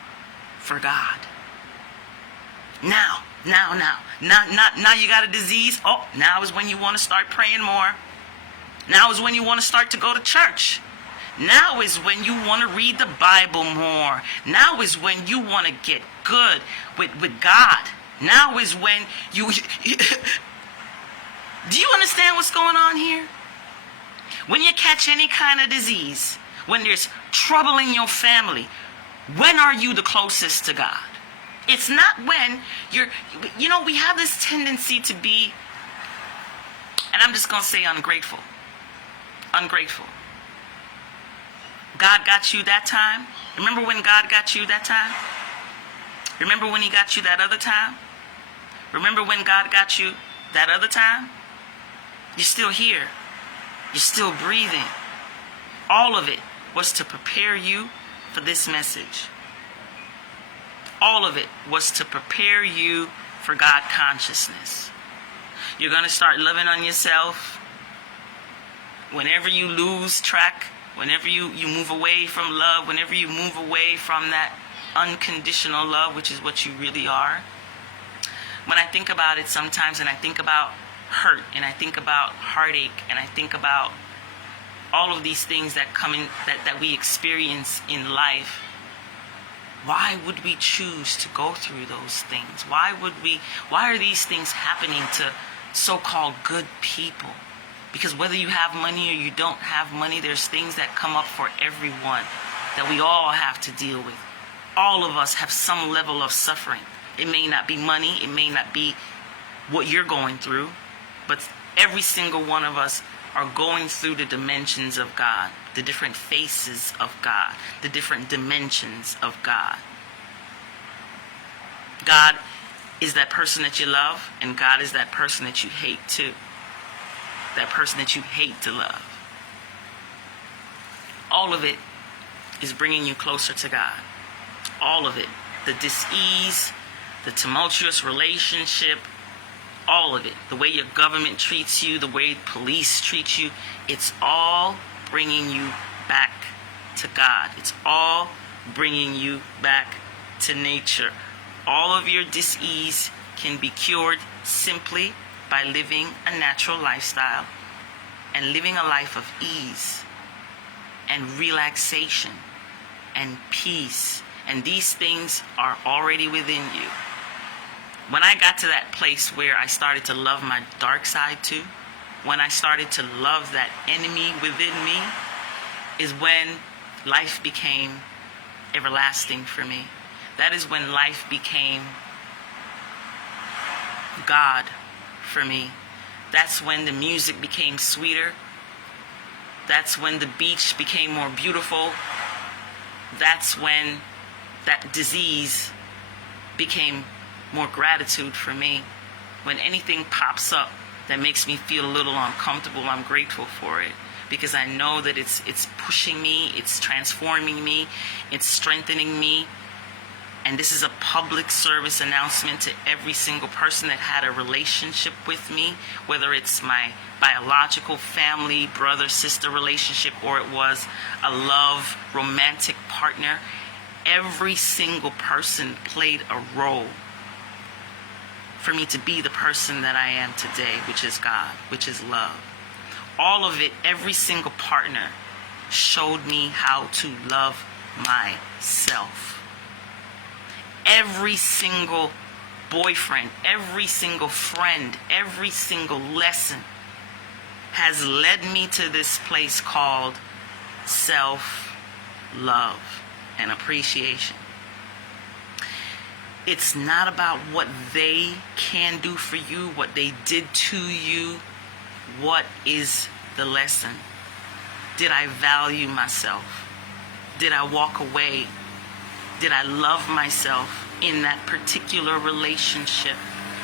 for God. Now you got a disease. Oh, now is when you want to start praying more. Now is when you want to start to go to church. Now is when you want to read the Bible more. Now is when you want to get good with God. Now is when you... Do you understand what's going on here? When you catch any kind of disease, when there's trouble in your family, when are you the closest to God? It's not when you're... we have this tendency to be, and I'm just going to say ungrateful. Ungrateful. God got you that time? Remember when God got you that time? Remember when he got you that other time? Remember when God got you that other time? You're still here. You're still breathing. All of it was to prepare you for this message. All of it was to prepare you for God consciousness. You're going to start loving on yourself. Whenever you lose track, whenever you move away from love, whenever you move away from that unconditional love, which is what you really are. When I think about it sometimes, and I think about hurt, and I think about heartache, and I think about all of these things that come in, that we experience in life, why would we choose to go through those things? Why are these things happening to so-called good people? Because whether you have money or you don't have money, there's things that come up for everyone that we all have to deal with. All of us have some level of suffering. It may not be money, it may not be what you're going through, but every single one of us are going through the dimensions of God, the different faces of God, the different dimensions of God. God is that person that you love, and God is that person that you hate too. That person that you hate to love. All of it is bringing you closer to God. All of it. The dis-ease, the tumultuous relationship, all of it. The way your government treats you, the way police treat you, it's all bringing you back to God. It's all bringing you back to nature. All of your dis-ease can be cured simply by living a natural lifestyle and living a life of ease and relaxation and peace. And these things are already within you. When I got to that place where I started to love my dark side too, when I started to love that enemy within me, is when life became everlasting for me. That is when life became God for me. That's when the music became sweeter. That's when the beach became more beautiful. That's when that disease became more gratitude for me. When anything pops up that makes me feel a little uncomfortable, I'm grateful for it, because I know that it's pushing me, it's transforming me, it's strengthening me, And this is a public service announcement to every single person that had a relationship with me, whether it's my biological family, brother, sister relationship, or it was a love, romantic partner. Every single person played a role for me to be the person that I am today, which is God, which is love. All of it, every single partner showed me how to love myself. Every single boyfriend, every single friend, every single lesson has led me to this place called self-love and appreciation. It's not about what they can do for you, what they did to you. What is the lesson? Did I value myself? Did I walk away? Did I love myself in that particular relationship?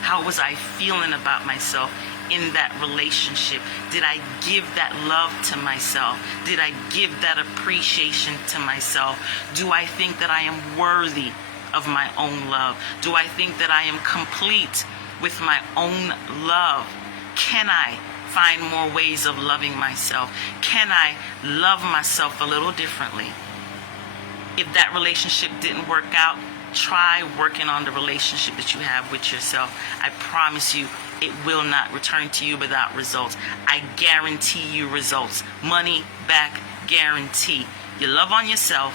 How was I feeling about myself in that relationship? Did I give that love to myself? Did I give that appreciation to myself? Do I think that I am worthy of my own love? Do I think that I am complete with my own love? Can I find more ways of loving myself? Can I love myself a little differently? If that relationship didn't work out, try working on the relationship that you have with yourself. I promise you, it will not return to you without results. I guarantee you results. Money back guarantee. You love on yourself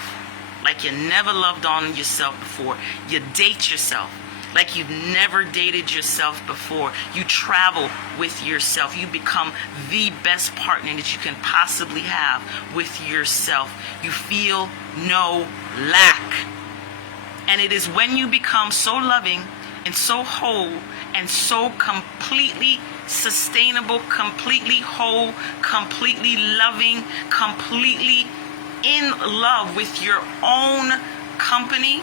like you never loved on yourself before. You date yourself like you've never dated yourself before. You travel with yourself. You become the best partner that you can possibly have with yourself. You feel no lack. And it is when you become so loving and so whole and so completely sustainable, completely whole, completely loving, completely in love with your own company,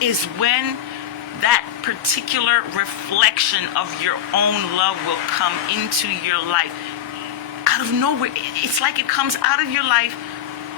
is when that particular reflection of your own love will come into your life out of nowhere. It's like it comes out of your life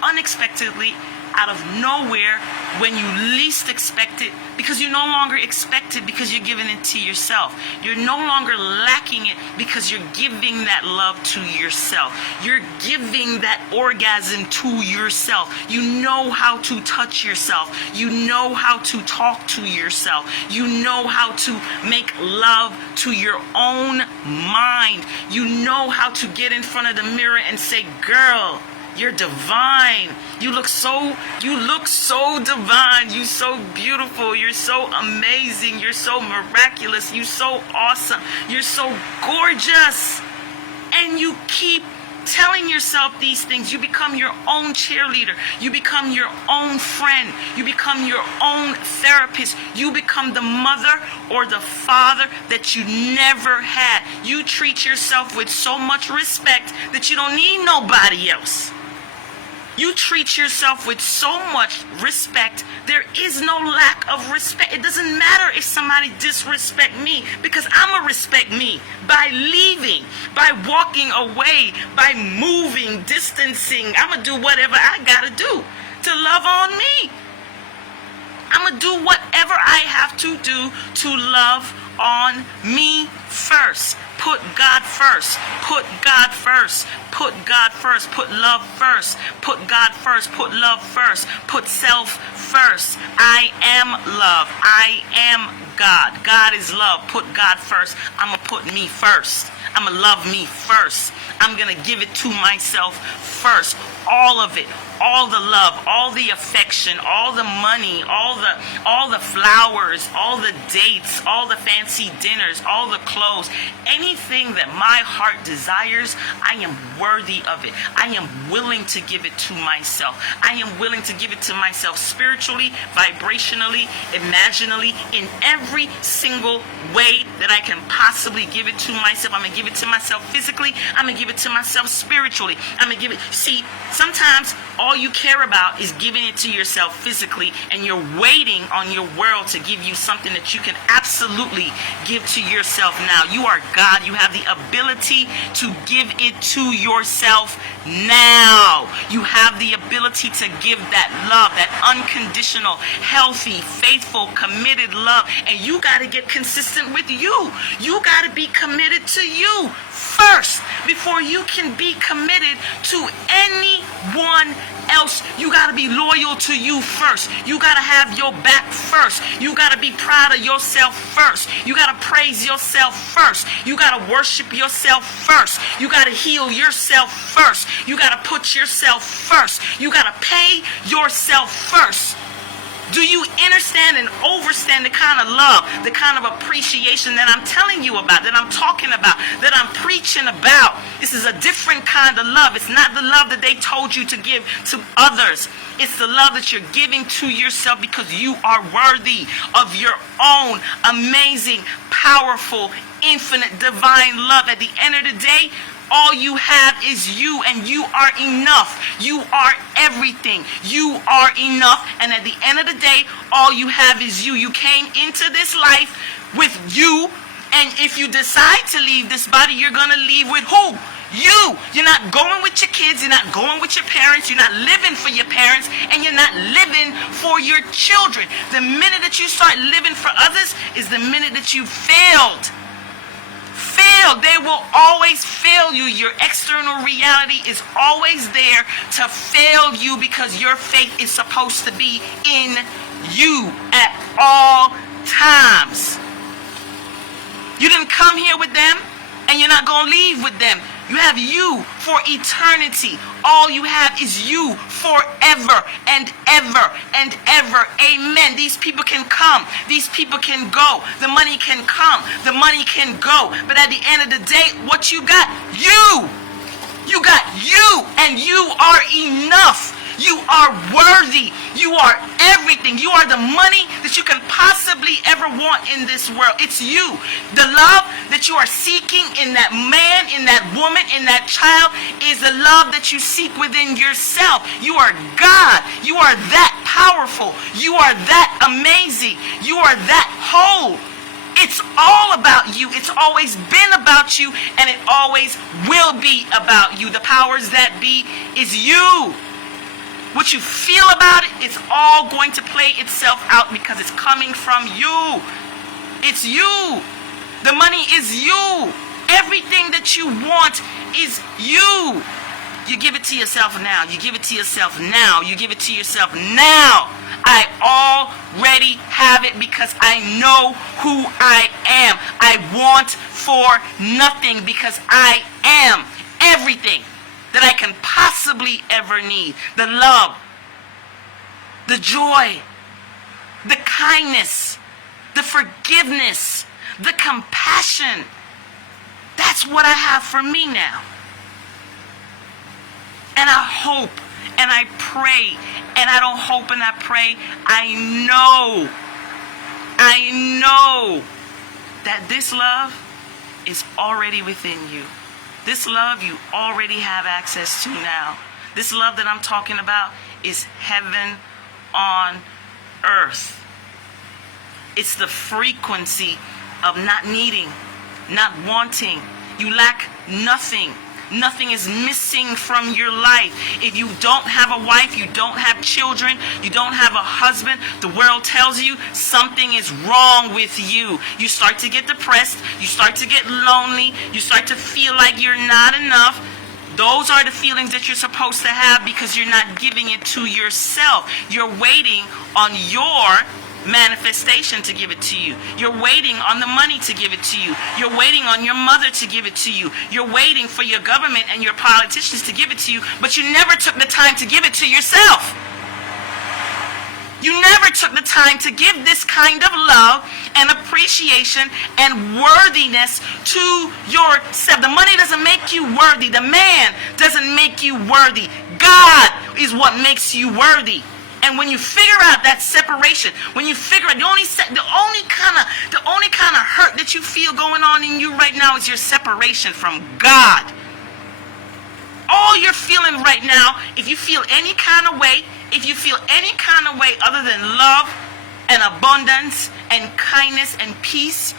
unexpectedly, out of nowhere, when you least expect it, because you no longer expect it because you're giving it to yourself. You're no longer lacking it because you're giving that love to yourself. You're giving that orgasm to yourself. You know how to touch yourself. You know how to talk to yourself. You know how to make love to your own mind. You know how to get in front of the mirror and say, girl, you're divine. You look so divine. You're so beautiful. You're so amazing. You're so miraculous. You're so awesome. You're so gorgeous. And you keep telling yourself these things. You become your own cheerleader. You become your own friend. You become your own therapist. You become the mother or the father that you never had. You treat yourself with so much respect that you don't need nobody else. You treat yourself with so much respect. There is no lack of respect. It doesn't matter if somebody disrespect me, because I'm going to respect me by leaving, by walking away, by moving, distancing. I'm going to do whatever I got to do to love on me. I'm going to do whatever I have to do to love on me first. Put God first. Put God first. Put God first. Put love first. Put God first. Put love first. Put self first. I am love. I am God. God is love. Put God first. I'm going to put me first. I'm going to love me first. I'm going to give it to myself first. All of it. All the love, all the affection, all the money, all the flowers, all the dates, all the fancy dinners, all the clothes, anything that my heart desires, I am worthy of it. I am willing to give it to myself. I am willing to give it to myself spiritually, vibrationally, imaginally, in every every single way that I can possibly give it to myself. I'm going to give it to myself physically. I'm going to give it to myself spiritually. I'm going to give it. See, sometimes all you care about is giving it to yourself physically, and you're waiting on your world to give you something that you can absolutely give to yourself now. You are God. You have the ability to give it to yourself now. You have the ability to give that love, that unconditional, healthy, faithful, committed love. And you got to get consistent with you. You got to be committed to you first before you can be committed to anyone else. You got to be loyal to you first. You got to have your back first. You got to be proud of yourself first. You got to praise yourself first. You got to worship yourself first. You got to heal yourself first. You got to put yourself first. You got to pay yourself first. Do you understand and overstand the kind of love, the kind of appreciation that I'm telling you about, that I'm talking about, that I'm preaching about? This is a different kind of love. It's not the love that they told you to give to others. It's the love that you're giving to yourself because you are worthy of your own amazing, powerful, infinite, divine love. At the end of the day, all you have is you, and you are enough. You are everything. You are enough. And at the end of the day, all you have is you. You came into this life with you, and if you decide to leave this body, you're going to leave with who? You. You're not going with your kids. You're not going with your parents. You're not living for your parents, and you're not living for your children. The minute that you start living for others is the minute that you failed. They will always fail you. Your external reality is always there to fail you because your faith is supposed to be in you at all times. You didn't come here with them, and you're not going to leave with them. You have you for eternity. All you have is you forever and ever and ever. Amen. These people can come. These people can go. The money can come. The money can go. But at the end of the day, what you got? You. You got you, and you are enough. You are worthy. You are everything. You are the money that you can possibly ever want in this world. It's you. The love that you are seeking in that man, in that woman, in that child is the love that you seek within yourself. You are God. You are that powerful. You are that amazing. You are that whole. It's all about you. It's always been about you, and it always will be about you. The powers that be is you. What you feel about it, it's all going to play itself out because it's coming from you. It's you. The money is you. Everything that you want is you. You give it to yourself now. You give it to yourself now. You give it to yourself now. I already have it because I know who I am. I want for nothing because I am everything that I can possibly ever need. The love, the joy, the kindness, the forgiveness, the compassion. That's what I have for me now. And I hope and I pray, and I don't hope and I pray, I know that this love is already within you. This love you already have access to now. This love that I'm talking about is heaven on earth. It's the frequency of not needing, not wanting. You lack nothing. Nothing is missing from your life. If you don't have a wife, you don't have children, you don't have a husband, the world tells you something is wrong with you. You start to get depressed, you start to get lonely, you start to feel like you're not enough. Those are the feelings that you're supposed to have because you're not giving it to yourself. You're waiting on your manifestation to give it to you. You're waiting on the money to give it to you. You're waiting on your mother to give it to you. You're waiting for your government and your politicians to give it to you, but you never took the time to give it to yourself. You never took the time to give this kind of love and appreciation and worthiness to yourself. The money doesn't make you worthy. The man doesn't make you worthy. God is what makes you worthy. And when you figure out that separation, when you figure out the only kind of hurt that you feel going on in you right now is your separation from God. All you're feeling right now, if you feel any kind of way, other than love and abundance and kindness and peace,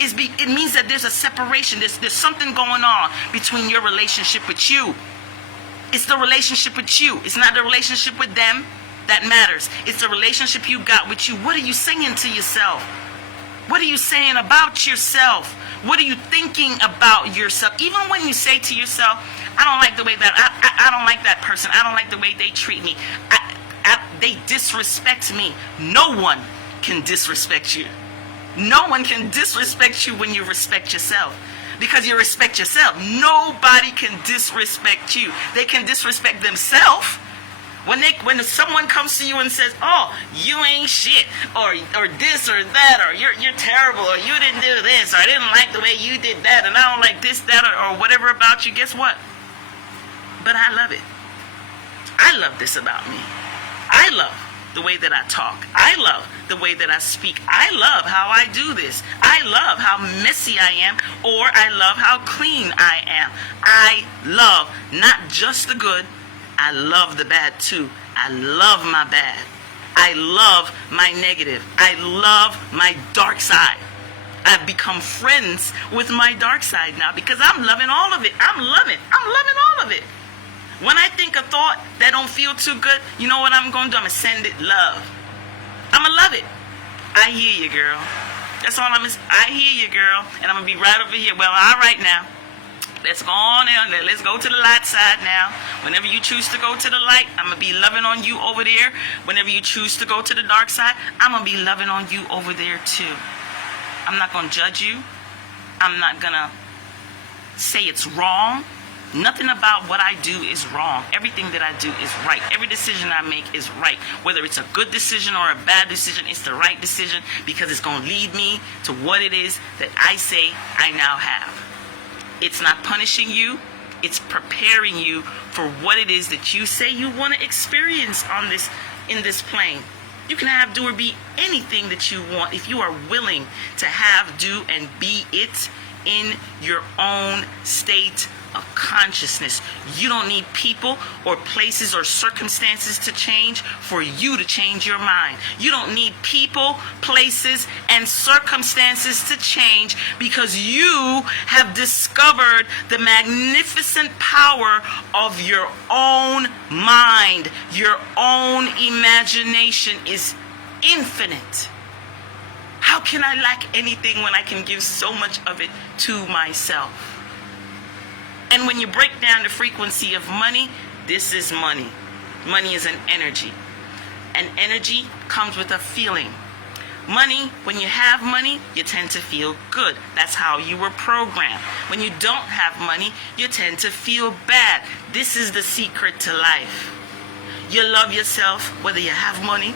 it means that there's a separation. There's something going on between your relationship with you. It's the relationship with you. It's not the relationship with them that matters. It's the relationship you got with you. What are you saying to yourself? What are you saying about yourself? What are you thinking about yourself? Even when you say to yourself, I don't like the way that I don't like that person. I don't like the way they treat me. They disrespect me. No one can disrespect you. No one can disrespect you when you respect yourself. Because you respect yourself. Nobody can disrespect you. They can disrespect themselves. When someone comes to you and says, oh, you ain't shit, or this or that, or you're terrible, or you didn't do this, or I didn't like the way you did that, and I don't like this, that, or whatever about you, guess what? But I love it. I love this about me. I love the way that I talk. I love the way that I speak. I love how I do this. I love how messy I am, or I love how clean I am. I love not just the good, I love the bad too. I love my bad. I love my negative. I love my dark side. I've become friends with my dark side now because I'm loving all of it. I'm loving all of it. When I think a thought that don't feel too good, you know what I'm going to do? I'm going to send it love. I'm going to love it. I hear you, girl. That's all I hear you, girl. And I'm going to be right over here. Well, all right now. Let's go on in. Let's go to the light side now. Whenever you choose to go to the light, I'm going to be loving on you over there. Whenever you choose to go to the dark side, I'm going to be loving on you over there too. I'm not going to judge you. I'm not going to say it's wrong. Nothing about what I do is wrong. Everything that I do is right. Every decision I make is right. Whether it's a good decision or a bad decision, it's the right decision because it's going to lead me to what it is that I say I now have. It's not punishing you. It's preparing you for what it is that you say you want to experience in this plane. You can have, do, or be anything that you want if you are willing to have, do, and be it in your own state of consciousness. You don't need people or places or circumstances to change for you to change your mind. You don't need people, places, and circumstances to change because you have discovered the magnificent power of your own mind. Your own imagination is infinite. How can I lack anything when I can give so much of it to myself? And when you break down the frequency of money, this is money. Money is an energy. And energy comes with a feeling. Money, when you have money, you tend to feel good. That's how you were programmed. When you don't have money, you tend to feel bad. This is the secret to life. You love yourself whether you have money,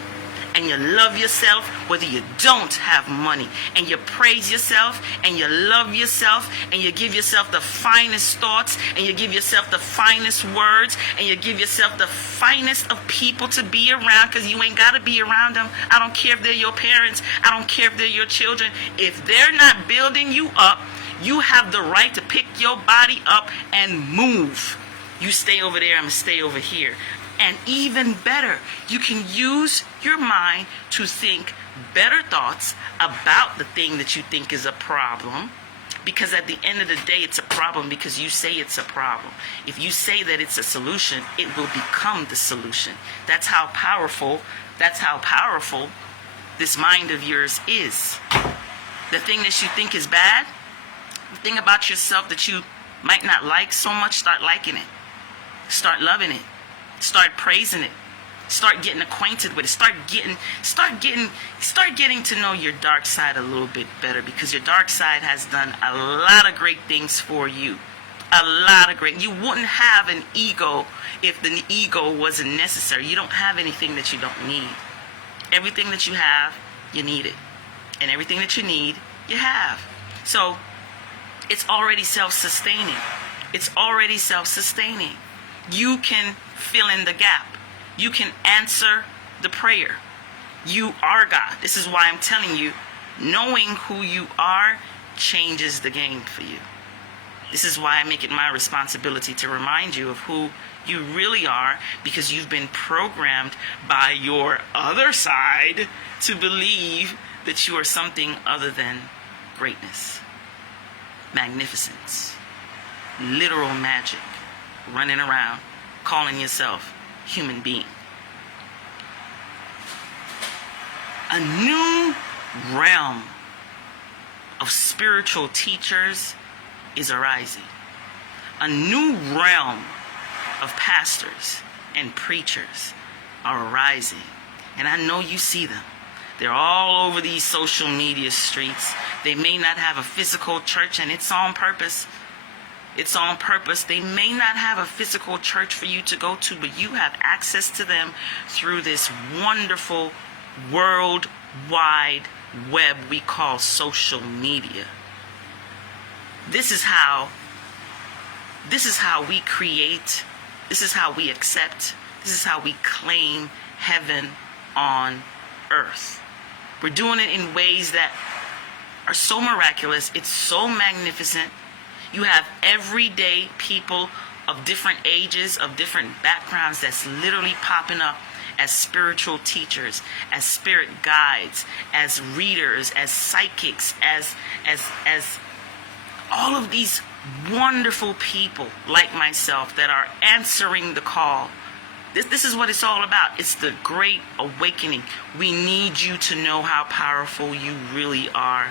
and you love yourself whether you don't have money, and you praise yourself, and you love yourself, and you give yourself the finest thoughts, and you give yourself the finest words, and you give yourself the finest of people to be around, because you ain't got to be around them. I don't care if they're your parents. I don't care if they're your children. If they're not building you up, you have the right to pick your body up and move. You stay over there, I'm going to stay over here. And even better, you can use your mind to think better thoughts about the thing that you think is a problem. Because at the end of the day, it's a problem because you say it's a problem. If you say that it's a solution, it will become the solution. That's how powerful this mind of yours is. The thing that you think is bad, the thing about yourself that you might not like so much, start liking it. Start loving it. Start praising it. Start getting acquainted with it. Start getting to know your dark side a little bit better, because your dark side has done a lot of great things for you. You wouldn't have an ego if the ego wasn't necessary. You don't have anything that you don't need. Everything that you have, you need it. And everything that you need, you have. So it's already self-sustaining. It's already self-sustaining. You can fill in the gap. You can answer the prayer. You are God. This is why I'm telling you, knowing who you are changes the game for you. This is why I make it my responsibility to remind you of who you really are, because you've been programmed by your other side to believe that you are something other than greatness, magnificence, literal magic, running around calling yourself human being. A new realm of spiritual teachers is arising. A new realm of pastors and preachers are arising. And I know you see them. They're all over these social media streets. They may not have a physical church, and it's on purpose. It's on purpose. They may not have a physical church for you to go to, but you have access to them through this wonderful worldwide web we call social media. This is how we create, this is how we accept, this is how we claim heaven on earth. We're doing it in ways that are so miraculous, it's so magnificent. You have everyday people of different ages, of different backgrounds that's literally popping up as spiritual teachers, as spirit guides, as readers, as psychics, as all of these wonderful people like myself that are answering the call. This is what it's all about. It's the great awakening. We need you to know how powerful you really are.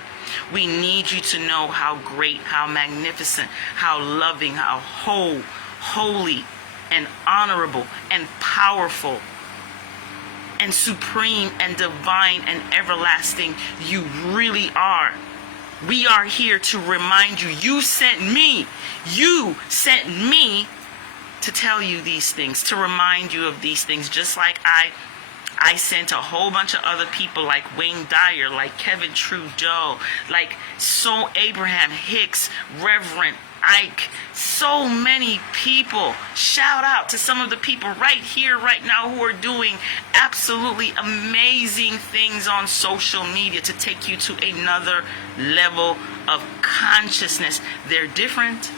We need you to know how great, how magnificent, how loving, how holy, and honorable, and powerful, and supreme, and divine, and everlasting you really are. We are here to remind you, you sent me to tell you these things, to remind you of these things, just like I sent a whole bunch of other people like Wayne Dyer, like Kevin Trudeau, like Abraham Hicks, Reverend Ike, so many people. Shout out to some of the people right here, right now, who are doing absolutely amazing things on social media to take you to another level of consciousness. They're different.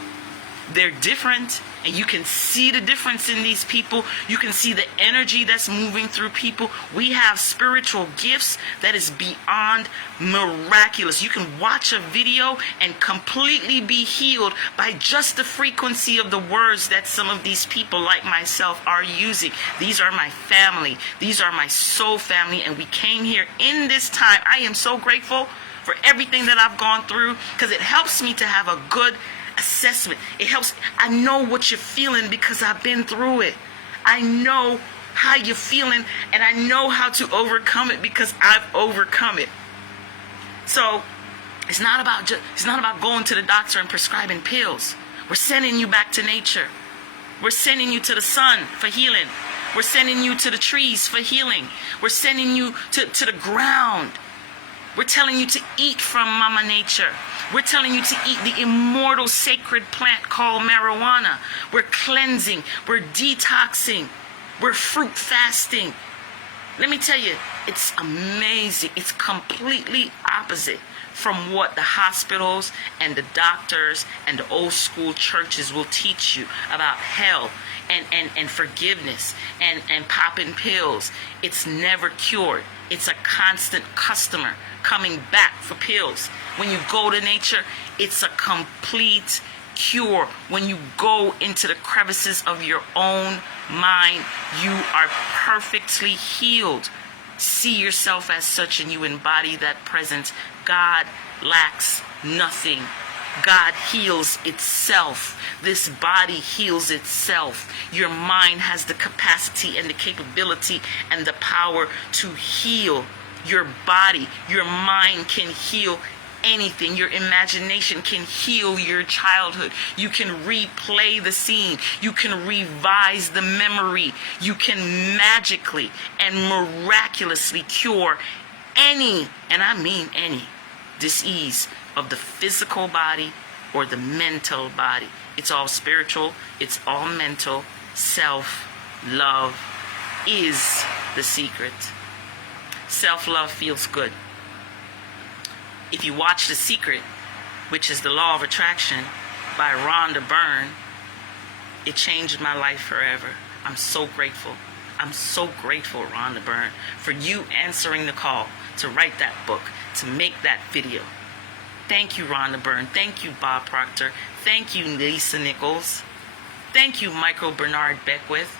And you can see the difference in these people. You can see the energy that's moving through people. We have spiritual gifts that is beyond miraculous. You can watch a video and completely be healed by just the frequency of the words that some of these people like myself are using. These are my family. These are my soul family. And we came here in this time. I am so grateful for everything that I've gone through, because it helps me to have a good assessment. It helps. I know what you're feeling because I've been through it. I know how you're feeling, and I know how to overcome it because I've overcome it. So it's not about going to the doctor and prescribing pills. We're sending you back to nature. We're sending you to the sun for healing. We're sending you to the trees for healing. We're sending you to the ground. We're telling you to eat from Mama Nature. We're telling you to eat the immortal sacred plant called marijuana. We're cleansing. We're detoxing. We're fruit fasting. Let me tell you, it's amazing. It's completely opposite from what the hospitals and the doctors and the old school churches will teach you about hell and forgiveness and popping pills. It's never cured. It's a constant customer coming back for pills. When you go to nature, it's a complete cure. When you go into the crevices of your own mind, you are perfectly healed. See yourself as such, and you embody that presence. God lacks nothing. God heals itself. This body heals itself. Your mind has the capacity and the capability and the power to heal your body. Your mind can heal anything. Your imagination can heal your childhood. You can replay the scene. You can revise the memory. You can magically and miraculously cure any, and I mean any, disease of the physical body or the mental body. It's all spiritual. It's all mental. Self-love is the secret. Self-love feels good. If you watch The Secret, which is the Law of Attraction by Rhonda Byrne, it changed my life forever. I'm so grateful. I'm so grateful, Rhonda Byrne, for you answering the call to write that book, to make that video. Thank you, Rhonda Byrne. Thank you, Bob Proctor. Thank you, Lisa Nichols. Thank you, Michael Bernard Beckwith.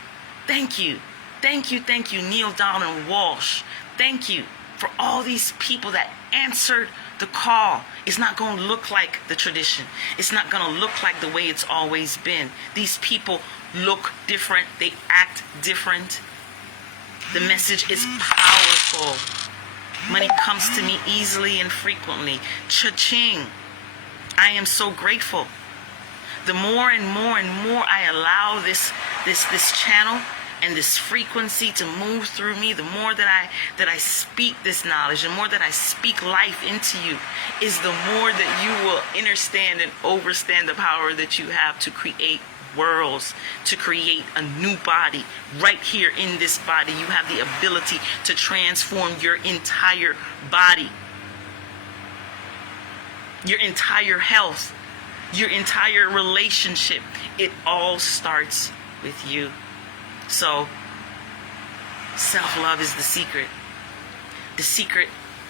Thank you. Thank you, thank you, Neil Donald Walsh. Thank you for all these people that answered the call. It's not going to look like the tradition. It's not going to look like the way it's always been. These people look different. They act different. The message is powerful. Money comes to me easily and frequently. Cha-ching. I am so grateful. The more and more and more I allow this channel and this frequency to move through me, the more that I speak this knowledge, the more that I speak life into you, is the more that you will understand and overstand the power that you have to create worlds, to create a new body. Right here in this body, you have the ability to transform your entire body, your entire health, your entire relationship. It all starts with you. So, self-love is the secret. The secret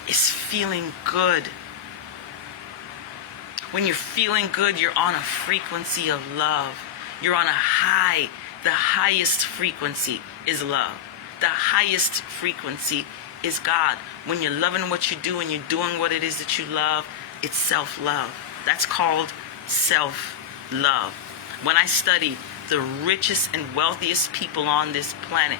is feeling good. When you're feeling good, you're on a frequency of love. You're on a high. The highest frequency is love. The highest frequency is God. When you're loving what you do and you're doing what it is that you love, it's self-love. That's called self-love. When I studied the richest and wealthiest people on this planet,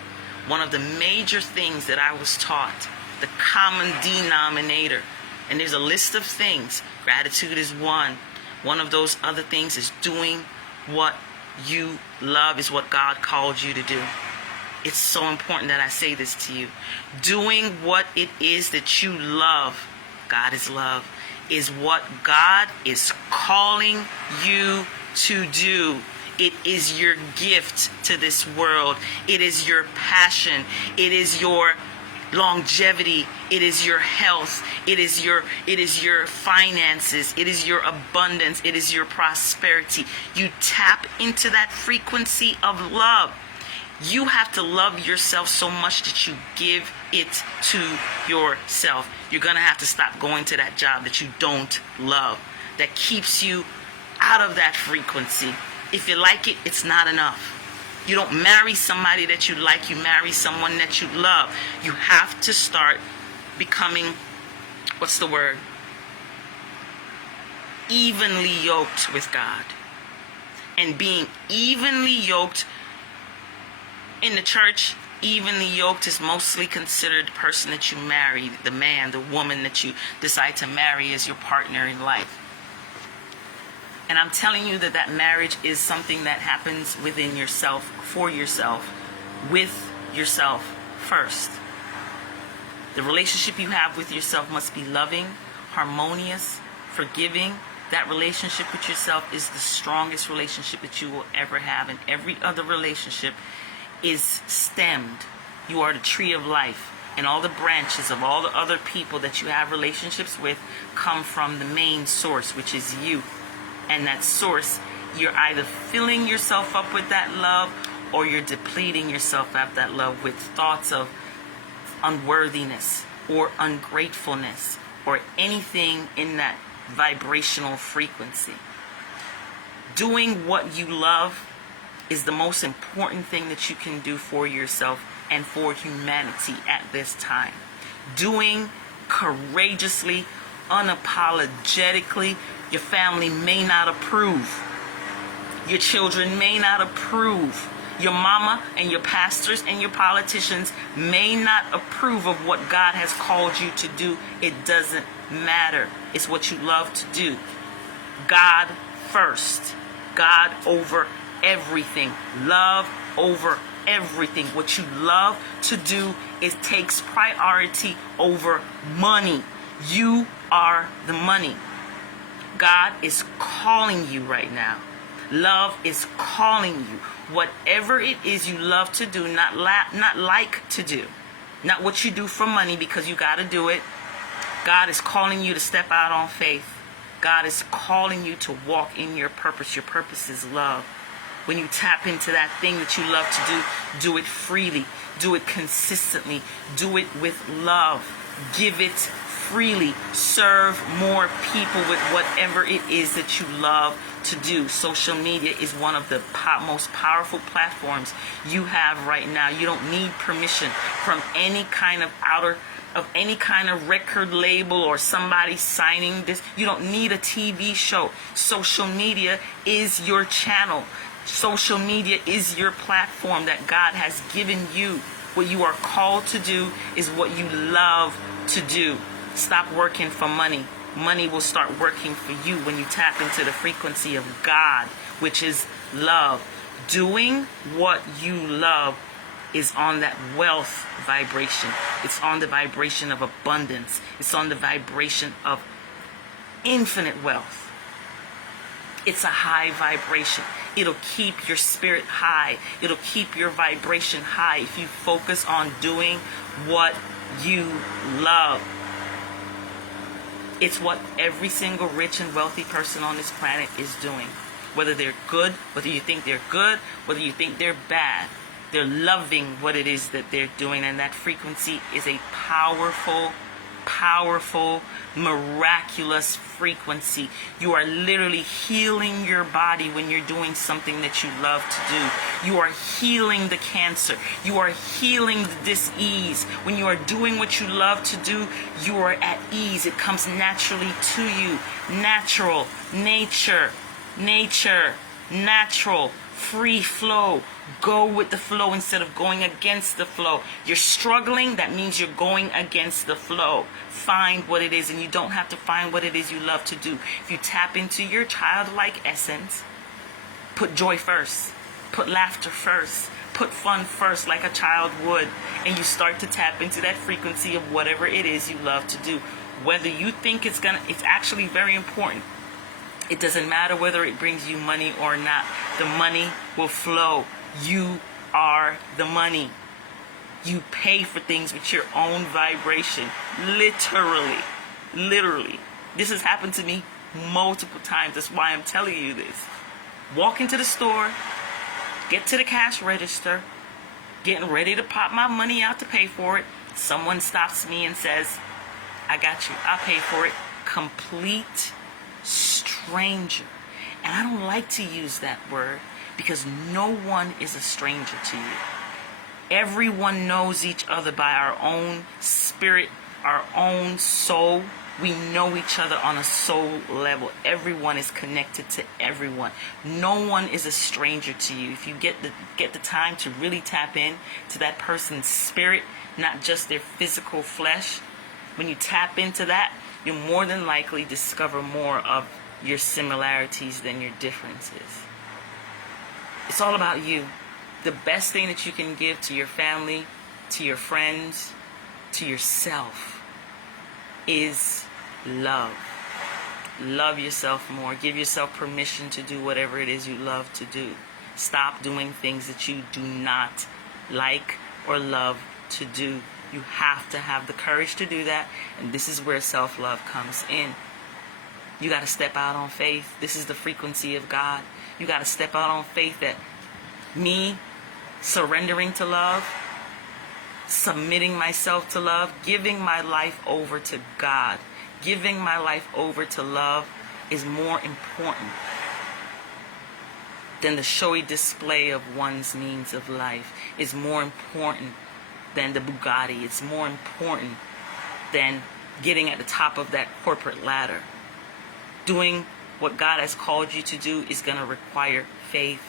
one of the major things that I was taught, the common denominator, and there's a list of things. Gratitude is one. One of those other things is doing what you love, is what God called you to do. It's so important that I say this to you. Doing what it is that you love, God is love, is what God is calling you to do. It is your gift to this world. It is your passion. It is your longevity. It is your health. It is your finances. It is your abundance. It is your prosperity. You tap into that frequency of love. You have to love yourself so much that you give it to yourself. You're going to have to stop going to that job that you don't love, that keeps you out of that frequency. If you like it, it's not enough. You don't marry somebody that you like. You marry someone that you love. You have to start becoming, what's the word? Evenly yoked with God. And being evenly yoked in the church, evenly yoked is mostly considered the person that you marry, the man, the woman that you decide to marry as your partner in life. And I'm telling you that marriage is something that happens within yourself, for yourself, with yourself first. The relationship you have with yourself must be loving, harmonious, forgiving. That relationship with yourself is the strongest relationship that you will ever have. And every other relationship is stemmed. You are the tree of life. And all the branches of all the other people that you have relationships with come from the main source, which is you. And that source, you're either filling yourself up with that love, or you're depleting yourself of that love with thoughts of unworthiness or ungratefulness or anything in that vibrational frequency. Doing what you love is the most important thing that you can do for yourself and for humanity at this time. Doing courageously, unapologetically. Your family may not approve. Your children may not approve. Your mama and your pastors and your politicians may not approve of what God has called you to do. It doesn't matter. It's what you love to do. God first. God over everything. Love over everything. What you love to do, it takes priority over money. You are the money. God is calling you right now. Love is calling you. Whatever it is you love to do, not like to do. Not what you do for money, because you got to do it. God is calling you to step out on faith. God is calling you to walk in your purpose. Your purpose is love. When you tap into that thing that you love to do, do it freely. Do it consistently. Do it with love. Give it freely. Serve more people with whatever it is that you love to do. Social media is one of the most powerful platforms you have right now. You don't need permission from any kind of any kind of record label or somebody signing this. You don't need a TV show. Social media is your channel. Social media is your platform that God has given you. What you are called to do is what you love to do. Stop working for money. Money will start working for you when you tap into the frequency of God, which is love. Doing what you love is on that wealth vibration. It's on the vibration of abundance. It's on the vibration of infinite wealth. It's a high vibration. It'll keep your spirit high. It'll keep your vibration high if you focus on doing what you love. It's what every single rich and wealthy person on this planet is doing. Whether they're good, whether you think they're good, whether you think they're bad, they're loving what it is that they're doing. And that frequency is a powerful, powerful, miraculous frequency. You are literally healing your body when you're doing something that you love to do. You are healing the cancer. You are healing the dis-ease. When you are doing what you love to do, you are at ease. It comes naturally to you. Natural, nature, natural, free flow. Go with the flow instead of going against the flow. You're struggling, that means you're going against the flow. Find what it is, and you don't have to find what it is you love to do. If you tap into your childlike essence, put joy first, put laughter first, put fun first like a child would, and you start to tap into that frequency of whatever it is you love to do. Whether you think it's actually very important. It doesn't matter whether it brings you money or not. The money will flow. You are the money. You pay for things with your own vibration. Literally. This has happened to me multiple times. That's why I'm telling you this. Walk into the store, get to the cash register, getting ready to pop my money out to pay for it. Someone stops me and says, I got you. I'll pay for it. Complete stranger. And I don't like to use that word because no one is a stranger to you. Everyone knows each other by our own spirit, our own soul. We know each other on a soul level. Everyone is connected to everyone. No one is a stranger to you. If you get the time to really tap in to that person's spirit, not just their physical flesh, when you tap into that, you'll more than likely discover more of your similarities than your differences. It's all about you. The best thing that you can give to your family, to your friends, to yourself is love. Love yourself more. Give yourself permission to do whatever it is you love to do. Stop doing things that you do not like or love to do. You have to have the courage to do that, and this is where self-love comes in. You got to step out on faith. This is the frequency of God. You got to step out on faith that me surrendering to love, submitting myself to love, giving my life over to God, giving my life over to love is more important than the showy display of one's means of life. Is more important than the Bugatti. It's more important than getting at the top of that corporate ladder. Doing what God has called you to do is going to require faith.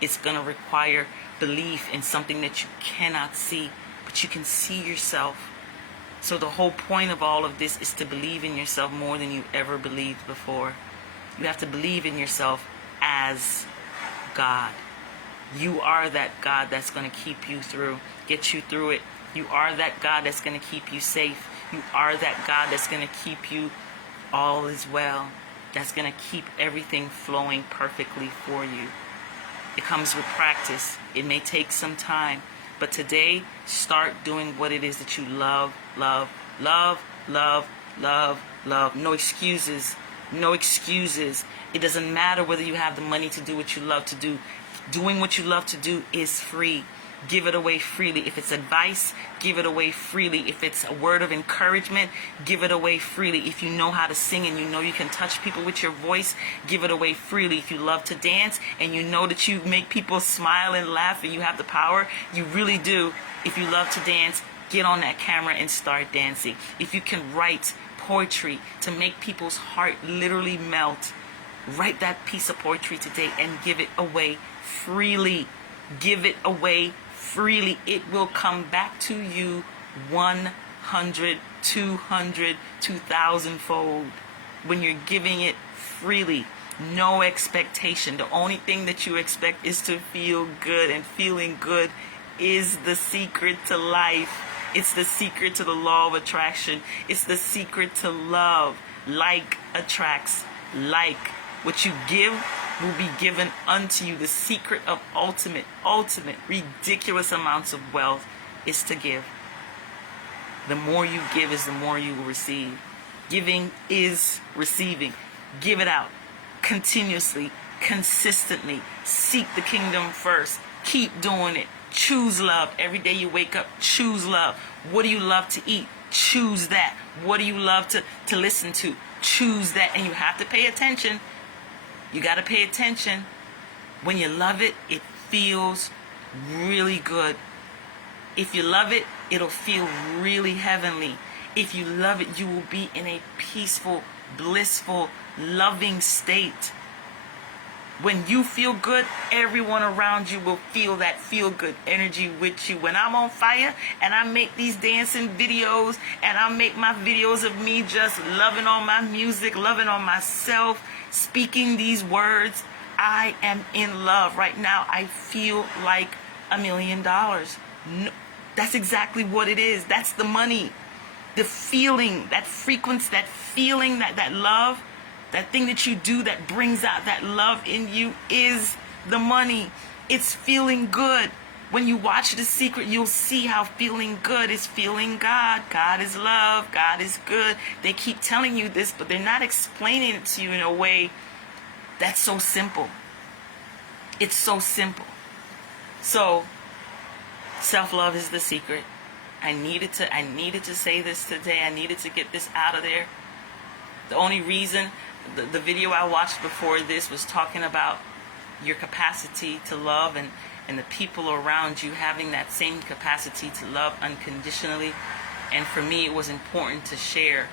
It's going to require belief in something that you cannot see, but you can see yourself. So the whole point of all of this is to believe in yourself more than you ever believed before. You have to believe in yourself as God. You are that God that's going to keep you through, get you through it. You are that God that's going to keep you safe. You are that God that's going to keep you all is well. That's going to keep everything flowing perfectly for you. It comes with practice. It may take some time, But today, start doing what it is that you love, love, love, love, love, love. No excuses. No excuses. It doesn't matter whether you have the money to do what you love to do. Doing what you love to do is free. Give it away freely. If it's advice, give it away freely. If it's a word of encouragement, give it away freely. If you know how to sing and you know you can touch people with your voice, give it away freely. If you love to dance and you know that you make people smile and laugh and you have the power, you really do. If you love to dance, get on that camera and start dancing. If you can write poetry to make people's heart literally melt, write that piece of poetry today and give it away freely. Give it away freely. It will come back to you 100, 200, 2,000 fold when you're giving it freely. No expectation. The only thing that you expect is to feel good, and feeling good is the secret to life. It's the secret to the law of attraction. It's the secret to love. Like attracts like. What you give will be given unto you. The secret of ultimate, ridiculous amounts of wealth is to give. The more you give is the more you will receive. Giving is receiving. Give it out continuously, consistently. Seek the kingdom first. Keep doing it. Choose love. Every day you wake up, choose love. What do you love to eat? Choose that. What do you love to listen to? Choose that. And you have to pay attention. You got to pay attention. When you love it, it feels really good. If you love it, it'll feel really heavenly. If you love it, you will be in a peaceful, blissful, loving state. When you feel good, everyone around you will feel that feel-good energy with you. When I'm on fire and I make these dancing videos and I make my videos of me just loving on my music, loving on myself, speaking these words, I am in love. Right now, I feel like $1 million. No, that's exactly what it is. That's the money. The feeling, that frequency, that feeling, that love, that thing that you do that brings out that love in you is the money. It's feeling good. When you watch The Secret, you'll see how feeling good is feeling God. God is love. God is good. They keep telling you this, but they're not explaining it to you in a way that's so simple. It's so simple. So, self-love is the secret. I needed to say this today. I needed to get this out of there. The only reason the video I watched before this was talking about your capacity to love and the people around you having that same capacity to love unconditionally. And for me, it was important to share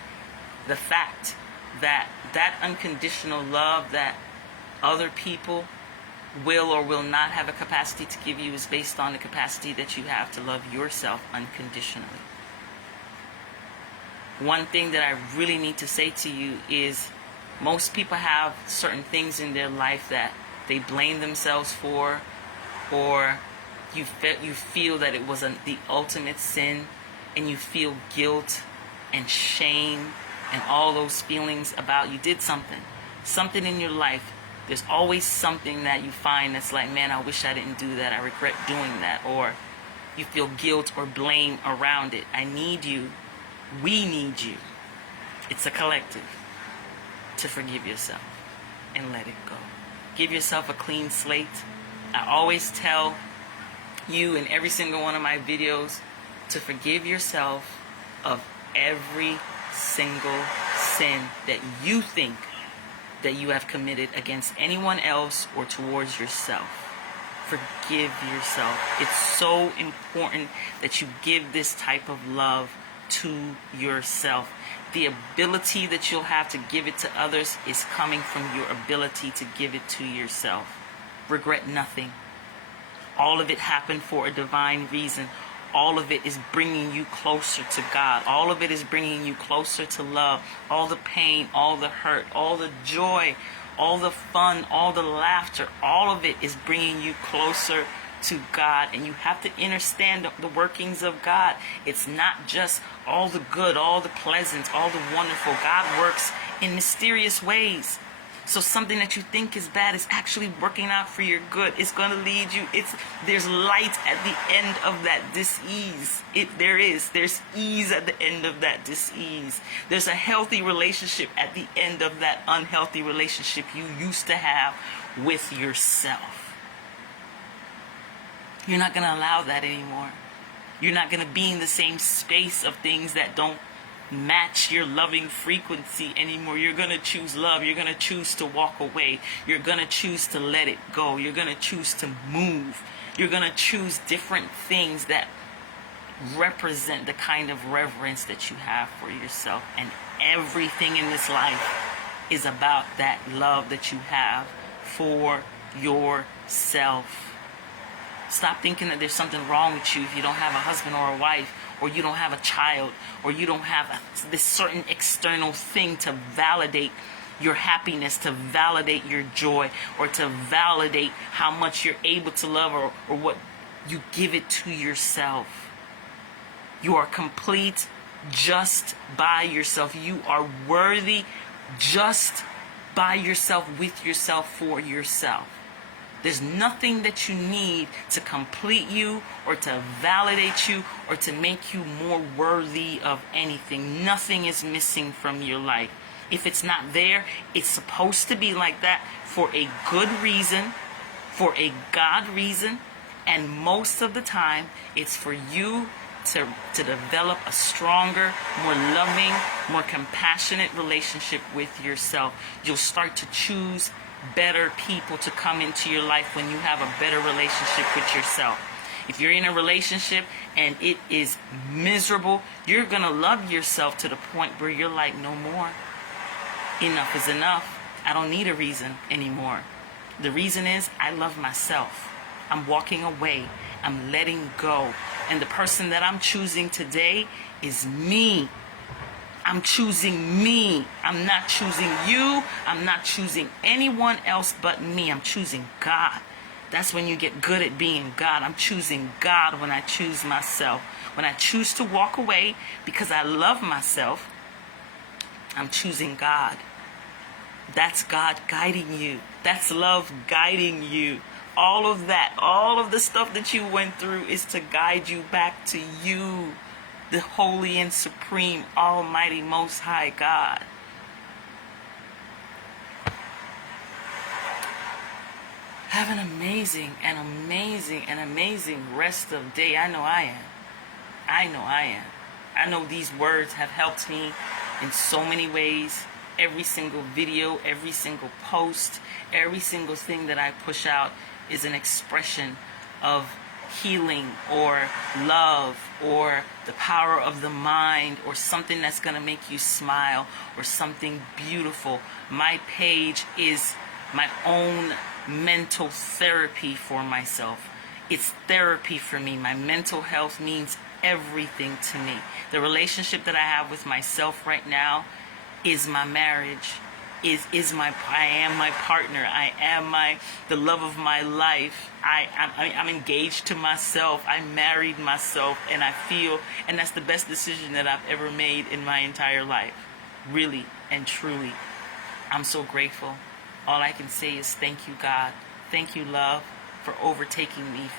the fact that that unconditional love that other people will or will not have a capacity to give you is based on the capacity that you have to love yourself unconditionally. One thing that I really need to say to you is most people have certain things in their life that they blame themselves for, or you feel that it was the ultimate sin, and you feel guilt and shame and all those feelings about you did something in your life. There's always something that you find that's like, man, I wish I didn't do that. I regret doing that. Or you feel guilt or blame around it. I need you. We need you. It's a collective to forgive yourself and let it go. Give yourself a clean slate. I always tell you in every single one of my videos to forgive yourself of every single sin that you think that you have committed against anyone else or towards yourself. Forgive yourself. It's so important that you give this type of love to yourself. The ability that you'll have to give it to others is coming from your ability to give it to yourself. Regret nothing. All of it happened for a divine reason. All of it is bringing you closer to God. All of it is bringing you closer to love. All the pain, all the hurt, all the joy, all the fun, all the laughter, all of it is bringing you closer to God. And you have to understand the workings of God. It's not just all the good, all the pleasant, all the wonderful. God works in mysterious ways. So something that you think is bad is actually working out for your good. It's going to lead you. There's light at the end of that dis-ease. There's ease at the end of that dis-ease. There's a healthy relationship at the end of that unhealthy relationship you used to have with yourself. You're not going to allow that anymore. You're not going to be in the same space of things that don't match your loving frequency anymore. You're going to choose love. You're going to choose to walk away. You're going to choose to let it go. You're going to choose to move. You're going to choose different things that represent the kind of reverence that you have for yourself. And everything in this life is about that love that you have for yourself. Stop thinking that there's something wrong with you if you don't have a husband or a wife, or you don't have a child, or you don't have this certain external thing to validate your happiness, to validate your joy, or to validate how much you're able to love, or what you give it to yourself. You are complete just by yourself. You are worthy just by yourself, with yourself, for yourself. There's nothing that you need to complete you, or to validate you, or to make you more worthy of anything. Nothing is missing from your life. If it's not there, it's supposed to be like that for a good reason, for a God reason, and most of the time, it's for you to develop a stronger, more loving, more compassionate relationship with yourself. You'll start to choose better people to come into your life when you have a better relationship with yourself. If you're in a relationship and it is miserable, you're going to love yourself to the point where you're like, no more. Enough is enough. I don't need a reason anymore. The reason is I love myself. I'm walking away. I'm letting go. And the person that I'm choosing today is me. I'm choosing me. I'm not choosing you. I'm not choosing anyone else but me. I'm choosing God. That's when you get good at being God. I'm choosing God when I choose myself. When I choose to walk away because I love myself, I'm choosing God. That's God guiding you. That's love guiding you. All of that, all of the stuff that you went through is to guide you back to you, the holy and supreme, almighty, most high God. Have an amazing rest of day. I know I am. I know these words have helped me in so many ways. Every single video, every single post, every single thing that I push out is an expression of healing or love or the power of the mind or something that's going to make you smile or something beautiful. My page is my own mental therapy for myself. It's therapy for me. My mental health means everything to me. The relationship that I have with myself right now is my marriage. I am my partner. I am the love of my life. I'm engaged to myself. I married myself, and I feel, and that's the best decision that I've ever made in my entire life. Really and truly, I'm so grateful. All I can say is thank you, God. Thank you, love, for overtaking me.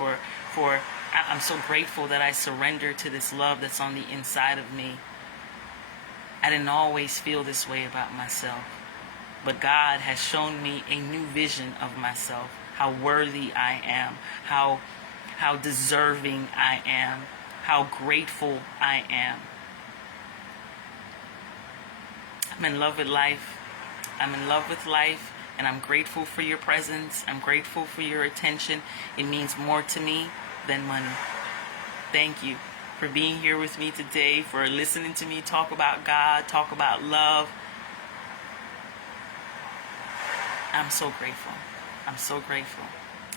I'm so grateful that I surrendered to this love that's on the inside of me. I didn't always feel this way about myself. But God has shown me a new vision of myself, how worthy I am, how deserving I am, how grateful I am. I'm in love with life. I'm in love with life, and I'm grateful for your presence. I'm grateful for your attention. It means more to me than money. Thank you for being here with me today, for listening to me talk about God, talk about love. I'm so grateful. I'm so grateful.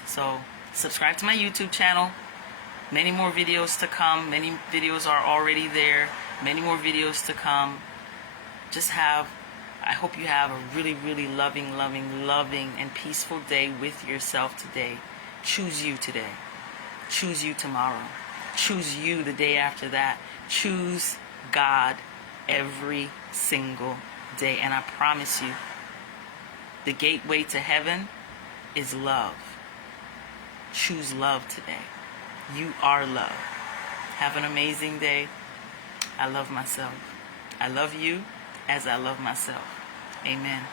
So subscribe to my YouTube channel. Many more videos to come. Many videos are already there. Many more videos to come. I hope you have a really, really loving, and peaceful day with yourself today. Choose you today. Choose you tomorrow. Choose you the day after that. Choose God every single day. And I promise you, The gateway to heaven is love. Choose love today. You are love. Have an amazing day. I love myself. I love you as I love myself. Amen.